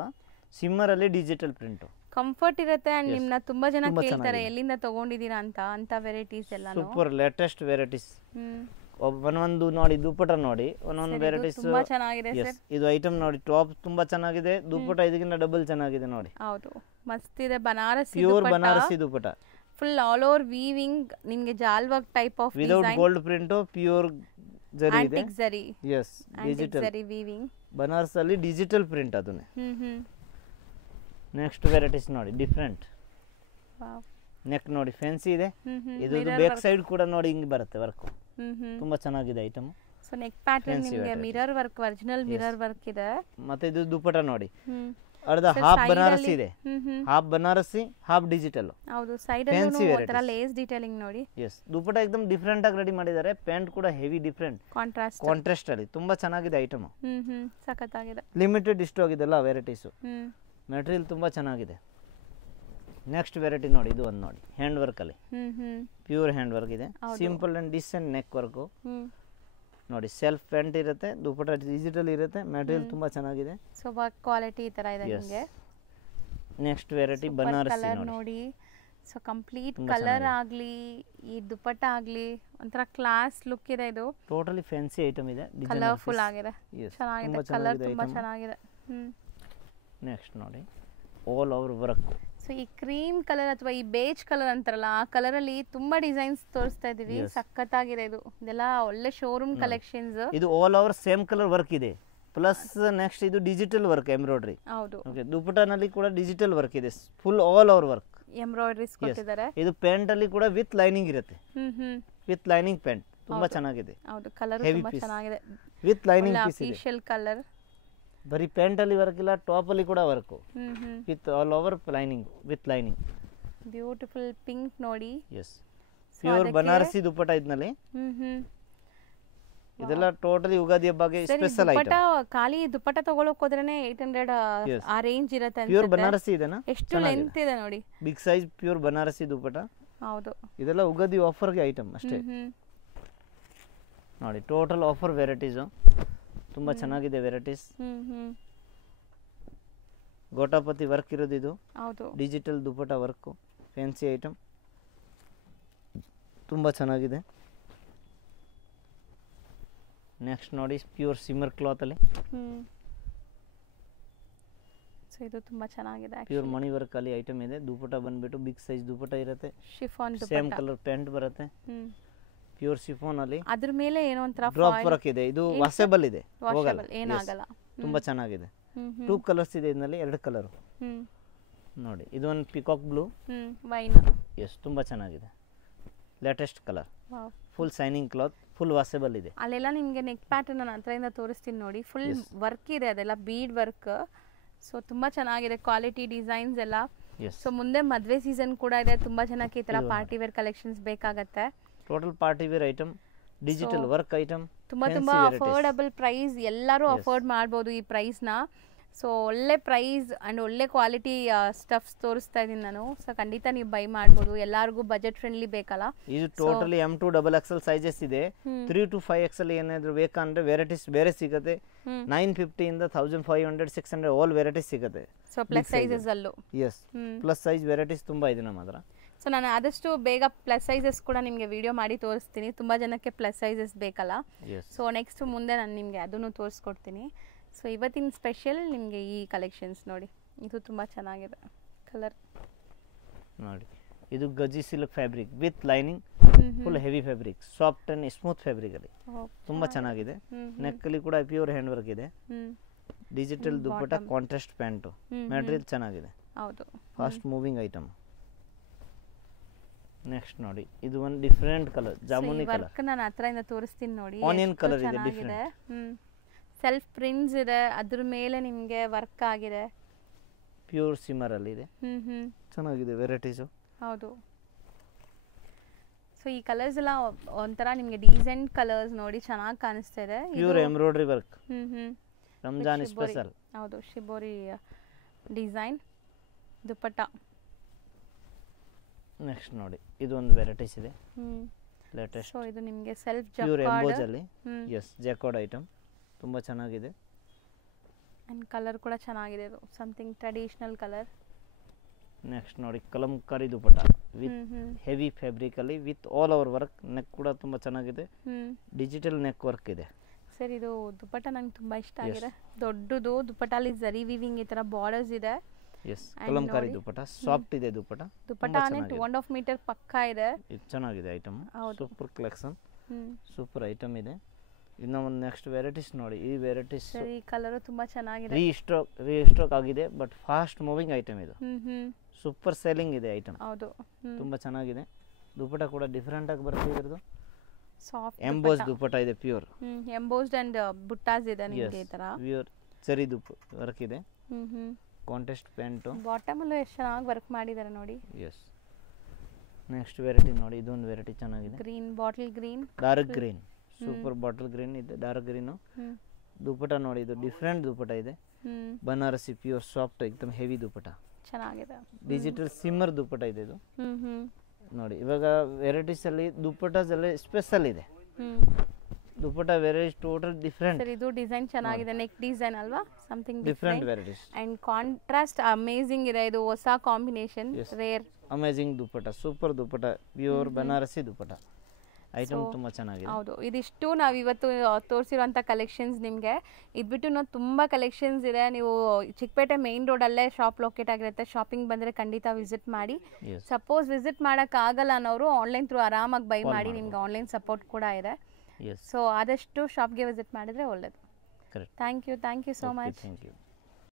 ಸಿಮ್ಮರ್ ಅಲ್ಲಿ ಡಿಜಿಟಲ್ ಪ್ರಿಂಟ್, ಕಂಫರ್ಟ್ ಇರುತ್ತೆ. ಅಂಡ್ ನಿಮ್ಮನ್ನ ತುಂಬಾ ಜನ ಕೇಳ್ತಾರೆ ಎಲ್ಲಿಂದ ತಗೊಂಡಿದ್ದೀರಾ ಅಂತ ವೆರೈಟೀಸ್ ಎಲ್ಲ ಸೂಪರ್ ಲೇಟೆಸ್ಟ್ ವೆರೈಟೀಸ್. ಒಂದೊಂದು ನೋಡಿ, ದುಪಟ್ಟ ನೋಡಿ, ಒಂದೊಂದು ವೆರೈಟೀಸ್ ತುಂಬಾ ಚೆನ್ನಾಗಿದೆ ಸರ್. ಇದು ಐಟಮ್ ನೋಡಿ, ಟಾಪ್ ತುಂಬಾ ಚೆನ್ನಾಗಿದೆ, ದುಪಟ್ಟ ಇದಕ್ಕಿಂತ ಡಬಲ್ ಚೆನ್ನಾಗಿದೆ ನೋಡಿ. ಹೌದು, ಮಸ್ತ್ ಇದೆ. Banarasi pure Banarasi dupatta, full all over weaving, ನಿಮಗೆ ಜಾಲ್ work type of design, without gold print, pure ಜರಿ ಇದೆ. ಆಂಟಿಕ್ ಜರಿ, ಎಸ್, ಡಿಜಿಟಲ್ ಜರಿ ವೀವಿಂಗ್, ಬನಾರಸ್ ಅಲ್ಲಿ ಡಿಜಿಟಲ್ ಪ್ರಿಂಟ್ ಅದನ್ನೇ. ನೆಕ್ಸ್ಟ್ ವೆರೈಟೀಸ್ ನೋಡಿ, ಡಿಫರೆಂಟ್. ನೆಕ್ ನೋಡಿ ಫ್ಯಾನ್ಸಿ ಇದೆ, ಇದು ಬ್ಯಾಕ್ ಸೈಡ್ ಕೂಡ ನೋಡಿ ಹಿಂಗೆ ಬರುತ್ತೆ ವರ್ಕ್, ತುಂಬಾ ಚೆನ್ನಾಗಿದೆ ಐಟಮ್. ಸೊ ನೆಕ್ ಪ್ಯಾಟರ್ನ್ ನಿಮಗೆ mirror work, original mirror work ಇದೆ. ಮತ್ತೆ ಇದು ದುಪಟ್ಟ ನೋಡಿ, ಅರ್ಧ ಹಾಫ್ ಬನಾರಸಿ ಇದೆ, ಹಾಫ್ ಬನಾರಸಿ ಹಾಫ್ ಡಿಜಿಟಲ್. ಹೌದು, ಸೈಡ್ ಅಲ್ಲಿ ಒಂತರ ಲೇಸ್ ಡಿಟೇಲಿಂಗ್ ನೋಡಿ. ಎಸ್, ದುಪಟ್ಟ एकदम ಡಿಫರೆಂಟ್ ಆಗಿ ರೆಡಿ ಮಾಡಿದ್ದಾರೆ. ಪ್ಯಾಂಟ್ ಕೂಡ ಹೆವಿ ಡಿಫರೆಂಟ್, ಕಾಂಟ್ರಾಸ್ಟ್ ಅಲ್ಲಿ ತುಂಬಾ ಚೆನ್ನಾಗಿದೆ ಐಟಮ್. ಸಖತ್ತಾಗಿದೆ, ಲಿಮಿಟೆಡ್ ಸ್ಟಾಕ್ ಇದೆಲ್ಲ ವೆರೈಟೀಸ್. ಮೆಟೀರಿಯಲ್ ತುಂಬಾ ಚೆನ್ನಾಗಿದೆ. ನೆಕ್ಸ್ಟ್ ವೆರೈಟಿ ನೋಡಿ, ಇದು ಒಂದು ನೋಡಿ, ಹ್ಯಾಂಡ್ ವರ್ಕ್ ಅಲ್ಲಿ, ಪ್ಯೂರ್ ಹ್ಯಾಂಡ್ ವರ್ಕ್ ಇದೆ, simple and decent neck work ನೋಡಿ. ಸೆಲ್ಫ್ ಪ್ಯಾಂಟ್ ಇರುತ್ತೆ, ದುಪಟ್ಟ ಡಿಜಿಟಲ್ ಇರುತ್ತೆ, ಮೆಟೀರಿಯಲ್ ತುಂಬಾ ಚೆನ್ನಾಗಿದೆ. ಸೊ ವರ್ಕ್ ಕ್ವಾಲಿಟಿ ಈ ತರ ಇದೆ ನಿಮಗೆ. ನೆಕ್ಸ್ಟ್ ವೆರೈಟಿ ಬನಾರಸಿ ನೋಡಿ. ಸೊ ಕಂಪ್ಲೀಟ್ ಕಲರ್ ಆಗ್ಲಿ, ಈ ದುಪಟ್ಟ ಆಗ್ಲಿ, ಒಂಥರ ಕ್ಲಾಸ್ ಲುಕ್ ಇದೆ. ಇದು ಟೋಟಲಿ ಫ್ಯಾನ್ಸಿ ಐಟಮ್ ಇದೆ, ಕಲರ್ಫುಲ್ ಆಗಿದೆ, ಚೆನ್ನಾಗಿದೆ, ಕಲರ್ ತುಂಬಾ ಚೆನ್ನಾಗಿದೆ. ನೆಕ್ಸ್ಟ್ ನೋಡಿ, ಆಲ್ ಓವರ್ ವರ್ಕ್. ಸೊ ಈ ಕ್ರೀಮ್ ಕಲರ್ ಅಥವಾ ಈ ಬೇಜ್ ಕಲರ್ ಅಂತಾರಲ್ಲ, ಆ ಕಲರ್ ಅಲ್ಲಿ ತುಂಬಾ ಡಿಸೈನ್ಸ್ ತೋರಿಸ್ತಾ ಇದೀವಿ, ಸಖತ್ತಾಗಿದೆ. ಇದೆಲ್ಲ ಒಳ್ಳೆ ಶೋರೂಮ್ ಕಲೆಕ್ಷನ್ಸ್. ಇದು all over same colour work ಇದೆ, ಪ್ಲಸ್ ನೆಕ್ಸ್ಟ್ ಇದು ಡಿಜಿಟಲ್ ವರ್ಕ್, ಎಂಬ್ರಾಯ್ಡರಿ. ಹೌದು, ದುಪಟ್ಟನಲ್ಲಿ ಕೂಡ ಡಿಜಿಟಲ್ ವರ್ಕ್ ಇದೆ, ಫುಲ್ ಆಲ್ ಓವರ್ ವರ್ಕ್, ಎಂಬ್ರಾಯ್ಡರೀಸ್ ಕೊಟ್ಟಿದ್ದಾರೆ. ಇದು ಪ್ಯಾಂಟ್ ಅಲ್ಲಿ ಕೂಡ ವಿತ್ ಲೈನಿಂಗ್ ಇರುತ್ತೆ, ವಿತ್ ಲೈನಿಂಗ್ ಪ್ಯಾಂಟ್, ತುಂಬಾ ಚೆನ್ನಾಗಿದೆ. ಹೌದು, ಕಲರ್ ತುಂಬಾ ಚೆನ್ನಾಗಿದೆ, ವಿತ್ ಲೈನಿಂಗ್ ಪೀಸ್ ಇದೆ, ಅಫಿಷಿಯಲ್ ಕಲರ್. ಬರೀ ಪ್ಯಾಂಟ್ ಅಲ್ಲಿ ವರ್ಕ್ ಇಲ್ಲ, ಟಾಪ್ ಅಲ್ಲಿ ಕೂಡ work, with all over lining, with lining. Beautiful pink ನೋಡಿ. ಎಸ್, ಪ್ಯೂರ್ ಬನಾರಸಿ ದುಪಟ್ಟ ಇದನಲ್ಲಿ. ಇದೆಲ್ಲ ಟೋಟಲಿ ಯುಗಾದಿ ಹಬ್ಬಗೆ ಸ್ಪೆಷಲ್ ದುಪ್ಪಟ್ಟ ಐಟಮ್. ಖಾಲಿ ದುಪ್ಪಟ್ಟ ತಗೊಳಕ್ ಹೋದ್ರೇನೆ 800 ಆ ರೇಂಜ್ ಇರುತ್ತೆ ಪ್ಯೂರ್ ಅನ್ಸುತ್ತೆ. ಬನಾರಸಿ ಇದೆನಾ, ಎಷ್ಟು ಲೆಂತ್ ಇದೆ ನೋಡಿ, ಬಿಗ್ ಸೈಜ್ ಪ್ಯೂರ್ ಬನಾರಸಿ ದುಪ್ಪಟ್ಟ. ಹೌದು. ಇದೆಲ್ಲ ಉಗಾದಿ ಆಫರ್ಗೆ ಐಟಮ್ ಅಷ್ಟೇ. ನೋಡಿ ಟೋಟಲ್ ಆಫರ್ ವೆರೈಟೀಸು ತುಂಬ ಚೆನ್ನಾಗಿದೆ ವೆರೈಟೀಸ್. ಗೋಟಾಪತಿ ವರ್ಕ್ ಇರೋದು ಇದು, ಹೌದು. ಡಿಜಿಟಲ್ ದುಪ್ಪಟ್ಟ ವರ್ಕು, ಫ್ಯಾನ್ಸಿ ಐಟಮ್ ತುಂಬ ಚೆನ್ನಾಗಿದೆ. ನೆಕ್ಸ್ಟ್ ನೋಡಿ ಪ್ಯೂರ್ ಸಿಮ್ಮರ್ ಕ್ಲಾತಲ್ಲಿ ಸೊ ಇದು ತುಂಬಾ ಚೆನ್ನಾಗಿದೆ. ಪ್ಯೂರ್ ಮಣಿ ವರ್ಕ್ ಅಲ್ಲಿ ಐಟಮ್ ಇದೆ. ದುಪ್ಪಟ್ಟ ಬಂದ್ಬಿಟ್ಟು ಬಿಗ್ ಸೈಜ್ ದುಪ್ಪಟ್ಟ ಇರುತ್ತೆ, ಶಿಫಾನ್ ಸೇಮ್ ಕಲರ್ ಪ್ಯಾಂಟ್ ಬರುತ್ತೆ, ಪ್ಯೂರ್ ಶಿಫಾನ್ ಅಲ್ಲಿ ಅದ್ರ ಮೇಲೆ ಏನೋ ಒಂಥರ ಡ್ರಾಪ್ ವರ್ಕ್ ಇದೆ. ಇದು ವಾಷೇಬಲ್ ಇದೆ, ಹೋಗಲ್ಲ, ಏನಾಗಲ್ಲ. ತುಂಬಾ ಚೆನ್ನಾಗಿದೆ. 2 ಕಲರ್ಸ್ ಇದೆ ಇದರಲ್ಲಿ, 2 ಕಲರ್ ನೋಡಿ. ಇದು ಒಂದು ಪಿಕಾಕ್ ಬ್ಲೂ ವೈನ್, ಎಸ್ ತುಂಬಾ ಚೆನ್ನಾಗಿದೆ, latest colour, full shining cloth, full washable ಇದೆ. ಅಲ್ಲೆಲ್ಲ ನಿಮಗೆ ನೆಕ್ ಪ್ಯಾಟರ್ನ್ ನಾನು ಹತ್ರದಿಂದ ತೋರಿಸ್ತೀನಿ ನೋಡಿ, ಫುಲ್ ವರ್ಕ್ ಇದೆ, ಅದೆಲ್ಲ ಬೀಡ್ ವರ್ಕ್. ಸೊ ತುಂಬಾ ಚೆನ್ನಾಗಿದೆ, ಕ್ವಾಲಿಟಿ ಡಿಸೈನ್ಸ್ ಎಲ್ಲ. ಸೊ ಮುಂದೆ ಮದುವೆ ಸೀಸನ್ ಕೂಡ ಇದೆ, ತುಂಬಾ ಜನಕ್ಕೆ ಈ ತರ ಪಾರ್ಟಿ ವೇರ್ ಕಲೆಕ್ಷನ್ಸ್ ಬೇಕಾಗತ್ತೆ. Total party wear item, digital work item, ತುಂಬಾ ತುಂಬಾ ಅಫೋರ್ಡಬಲ್ ಪ್ರೈಸ್, ಎಲ್ಲರೂ ಅಫೋರ್ಡ್ ಮಾಡ್ಬೋದು ಈ ಪ್ರೈಸ್ನ. ಸೊ ಒಳ್ಳೆ ಪ್ರೈಸ್ ಅಂಡ್ ಒಳ್ಳೆ ಕ್ವಾಲಿಟಿ ಸ್ಟಫ್ಸ್ ತೋರಿಸ್ತಾ ಇದೀನಿ ನಾನು. ಸೊ ಖಂಡಿತ ನೀವು ಬೈ ಮಾಡ್ಬೋದು, ಎಲ್ಲರಿಗೂ ಬಜೆಟ್ ಫ್ರೆಂಡ್ಲಿ ಬೇಕಲ್ಲ. ಇದು ಟೋಟಲಿ M2 XXL ಸೈಜಸ್ ಇದೆ. 3 to 5XL ಏನಾದ್ರು ಬೇಕಂದ್ರೆ ವೆರೈಟೀಸ್ ಬೇರೆ ಸಿಗುತ್ತೆ. 950 ಇಂದ 1500 600 ಆಲ್ ವೆರೈಟೀಸ್ ಸಿಗುತ್ತೆ. ಸೊ ಪ್ಲಸ್ ಸೈಜಸ್ ಅಲ್ಲೂ ಎಸ್ ಪ್ಲಸ್ ಸೈಜ್ ವೆರೈಟೀಸ್ ತುಂಬಾ ಇದೆ ನಮ್ಮ ಹತ್ರ. ಸೊ ನಾನು ಆದಷ್ಟು ಬೇಗ ಪ್ಲಸ್ ಸೈಜಸ್ ಕೂಡ ನಿಮಗೆ ವಿಡಿಯೋ ಮಾಡಿ ತೋರಿಸ್ತೀನಿ, ತುಂಬ ಜನಕ್ಕೆ ಪ್ಲಸ್ ಸೈಜಸ್ ಬೇಕಲ್ಲ. ಸೊ ನೆಕ್ಸ್ಟ್ ಮುಂದೆ ನಾನು ನಿಮಗೆ ಅದನ್ನು ತೋರಿಸ್ಕೊಡ್ತೀನಿ. ಸೊ ಇವತ್ತಿನ ಸ್ಪೆಷಲ್ ನಿಮಗೆ ಈ ಕಲೆಕ್ಷನ್ಸ್ ನೋಡಿ, ಇದು ತುಂಬ ಚೆನ್ನಾಗಿದೆ ಕಲರ್ ನೋಡಿ. ಇದು gaji silk fabric with lining, full heavy fabric, soft and smooth fabric ಅಲ್ಲಿ ತುಂಬಾ ಚೆನ್ನಾಗಿದೆ. ನೆಕ್ ಅಲ್ಲಿ ಕೂಡ ಪ್ಯೂರ್ ಹ್ಯಾಂಡ್ ವರ್ಕ್ ಇದೆ, digital dupatta, contrast pant, material ಚೆನ್ನಾಗಿದೆ, ಹೌದು, ಫಾಸ್ಟ್ ಮೂವಿಂಗ್ ಐಟಮ್. ನೆಕ್ಸ್ಟ್ ನೋಡಿ ಇದು ಒಂದು ಡಿಫರೆಂಟ್ ಕಲರ್, ಜಾಮೂನಿ ಕಲರ್, ನಾನು ಹತ್ರದಿಂದ ತೋರಿಸ್ತೀನಿ ನೋಡಿ. ಆನಿಯನ್ ಕಲರ್ ಇದೆ, ಡಿಫರೆಂಟ್ ಸೆಲ್ಫ್ ಪ್ರಿಂಟ್ಸ್ ಇದೆ, ಅದ್ರ ಮೇಲೆ ನಿಮಗೆ ವರ್ಕ್ ಆಗಿದೆ, ಪ್ಯೂರ್ ಸಿಮ್ಮರ್ ಅಲ್ಲಿ ಇದೆ, ಚೆನ್ನಾಗಿದೆ ವೆರೈಟೀಸು. ಹೌದು. ಸೊ ಈ ಕಲರ್ಸ್ ಎಲ್ಲ ಒಂಥರ ನಿಮಗೆ ಡೀಸೆಂಟ್ ಕಲರ್ಸ್ ನೋಡಿ, ಚೆನ್ನಾಗಿ ಕಾಣಿಸ್ತಾ ಇದೆ. Pure embroidery work, Ramzan special. ಹೌದು, ಶಿಬೋರಿ ಡಿಸೈನ್ ದುಪ್ಪಟ್ಟ. ನೆಕ್ಸ್ಟ್ ನೋಡಿ ಇದು ಒಂದು ವೆರೈಟೀಸ್ ಇದೆ, ಲೇಟೆಸ್ಟ್. ಸೊ ಇದು ನಿಮಗೆ ಸೆಲ್ಫ್ ಪ್ಯೂರ್ ಎಂಬೋಜ್ ಅಲ್ಲಿ, ಎಸ್ ಜಾಕಾರ್ಡ್ ಐಟಮ್, ತುಂಬಾ ಚೆನ್ನಾಗಿದೆ. ಅಂಡ್ ಕಲರ್ ಕೂಡ ಚೆನ್ನಾಗಿದೆ, ಇದು ಸಮಥಿಂಗ್ ಟ್ರೆಡಿಷನಲ್ ಕಲರ್. ನೆಕ್ಸ್ಟ್ ನೋಡಿ ಕಲಂಕಾರಿ ದುಪ್ಪಟ್ಟ ವಿತ್ ಹೆವಿ ಫ್ಯಾಬ್ರಿಕ್ ಅಲ್ಲಿ with all over work, neck ಕೂಡ ತುಂಬಾ ಚೆನ್ನಾಗಿದೆ, ಡಿಜಿಟಲ್ ನೆಕ್ ವರ್ಕ್ ಇದೆ. ಸರ್ ಇದು ದುಪ್ಪಟ್ಟ ನಂಗೆ ತುಂಬಾ ಇಷ್ಟ ಆಗಿದೆ, ದೊಡ್ಡದು ದುಪ್ಪಟ್ಟಲ್ಲಿ ಜರಿ ವೀವಿಂಗ್ ಈ ತರ ಬಾರ್ಡರ್ಸ್ ಇದೆ. ಎಸ್ ಕಲಂಕಾರಿ ದುಪ್ಪಟ್ಟ, ಸಾಫ್ಟ್ ಇದೆ ದುಪ್ಪಟ್ಟ, ದುಪ್ಪಟ್ಟ 2.5 ಮೀಟರ್ ಪಕ್ಕಾ ಇದೆ. ಇದು ಚೆನ್ನಾಗಿದೆ item, super collection, super item ಇದೆ. ಇನ್ನು ಒಂದು ನೆಕ್ಸ್ಟ್ ವೆರೈಟೀಸ್ ನೋಡಿ. ಈ ವೆರೈಟೀಸ್ ಈ ಕಲರ್ ತುಂಬಾ ಚೆನ್ನಾಗಿದೆ, ರೀಸ್ಟಾಕ್ ಆಗಿದೆ, ಬಟ್ ಫಾಸ್ಟ್ ಮೂವಿಂಗ್ ಐಟಮ್ ಇದು, ಸೂಪರ್ ಸೆಲ್ಲಿಂಗ್ ಇದೆ ಐಟಮ್. ಹೌದು, ತುಂಬಾ ಚೆನ್ನಾಗಿದೆ. ದುಪ್ಪಟ್ಟ ಕೂಡ ಡಿಫರೆಂಟ್ ಆಗಿ ಬರುತ್ತೆ, ಇದ್ರದ್ದು ಸಾಫ್ಟ್ ಎಂಬೋಸ್ ದುಪ್ಪಟ್ಟ ಇದೆ, ಪ್ಯೂರ್ ಎಂಬೋಸ್ಡ್ ಅಂಡ್ ಬುಟ್ಟಾಸ್ ಇದೆ ನಿಮಗೆ ಈ ತರ, ಪ್ಯೂರ್ ಜರಿ ವರ್ಕ್ ಇದೆ, ಕಾಂಟ್ರಾಸ್ಟ್ ಪ್ಯಾಂಟು, ಬಾಟಮ್ ಅಲ್ಲೂ ಎಷ್ಟು ಚೆನ್ನಾಗಿ ವರ್ಕ್ ಮಾಡಿದ್ದಾರೆ ನೋಡಿ. ಎಸ್ ನೆಕ್ಸ್ಟ್ ವೆರೈಟಿ ನೋಡಿ, ಇದೊಂದು ವೆರೈಟಿ ಚೆನ್ನಾಗಿದೆ, green bottle green, dark green, super bottle green ಇದೆ, ಡಾರ್ಕ್ ಗ್ರೀನ್. ದುಪ್ಪಟ್ಟ ನೋಡಿ, ಇದು ಡಿಫರೆಂಟ್ ದುಪ್ಪಟ್ಟ ಇದೆ, ಬನಾರಸಿ ಪ್ಯೂರ್ ಸಾಫ್ಟ್ ಏಕದಮ್ ಹೆವಿ ದುಪ್ಪಟ್ಟ, ಚೆನ್ನಾಗಿದೆ, ಡಿಜಿಟಲ್ ಸಿಮ್ಮರ್ ದುಪ್ಪಟ್ಟ ಇದೆ ಇದು ನೋಡಿ. ಇವಾಗ ವೆರೈಟೀಸ್ ಅಲ್ಲಿ ದುಪ್ಪಟ್ಟಾಸ್ ಅಲ್ಲಿ ಸ್ಪೆಷಲ್ ಇದೆ, ದುಪ್ಪಟ್ಟ ವೆರೈಟಿ ಟೋಟಲ್ ಡಿಫರೆಂಟ್. ಸರ್ ಇದು ಡಿಸೈನ್ ಚೆನ್ನಾಗಿದೆ, ನೆಕ್ ಡಿಸೈನ್ ಅಲ್ವಾ, something different varieties and contrast amazing ಇದೆ, ಇದು ಹೊಸ ಕಾಂಬಿನೇಷನ್, ರೇರ್ ಅಮೇಜಿಂಗ್ ದುಪ್ಪಟ್ಟ, ಸೂಪರ್ ದುಪ್ಪಟ್ಟ, ಪ್ಯೂರ್ ಬನಾರಸಿ ದುಪ್ಪಟ್ಟ ಐಟಮ್ ತುಂಬಾ ಚೆನ್ನಾಗಿದೆ. ಹೌದು, ಇದಿಷ್ಟು ನಾವು ಇವತ್ತು ತೋರಿಸಿರುವಂಥ ಕಲೆಕ್ಷನ್ಸ್. ನಿಮಗೆ ಇದ್ಬಿಟ್ಟು ನಾವು ತುಂಬ ಕಲೆಕ್ಷನ್ಸ್ ಇದೆ. ನೀವು ಚಿಕ್ಕಪೇಟೆ ಮೇನ್ ರೋಡಲ್ಲೇ ಶಾಪ್ ಲೊಕೇಟ್ ಆಗಿರುತ್ತೆ, ಶಾಪಿಂಗ್ ಬಂದರೆ ಖಂಡಿತ ವಿಸಿಟ್ ಮಾಡಿ. ಸಪೋಸ್ ವಿಸಿಟ್ ಮಾಡೋಕ್ಕಾಗಲ್ಲ ಅನ್ನೋರು ಆನ್ಲೈನ್ ಥ್ರೂ ಆರಾಮಾಗಿ ಬೈ ಮಾಡಿ, ನಿಮ್ಗೆ ಆನ್ಲೈನ್ ಸಪೋರ್ಟ್ ಕೂಡ ಇದೆ. ಸೊ ಆದಷ್ಟು ಶಾಪ್ಗೆ ವಿಸಿಟ್ ಮಾಡಿದರೆ ಒಳ್ಳೆಯದು. Thank you so much.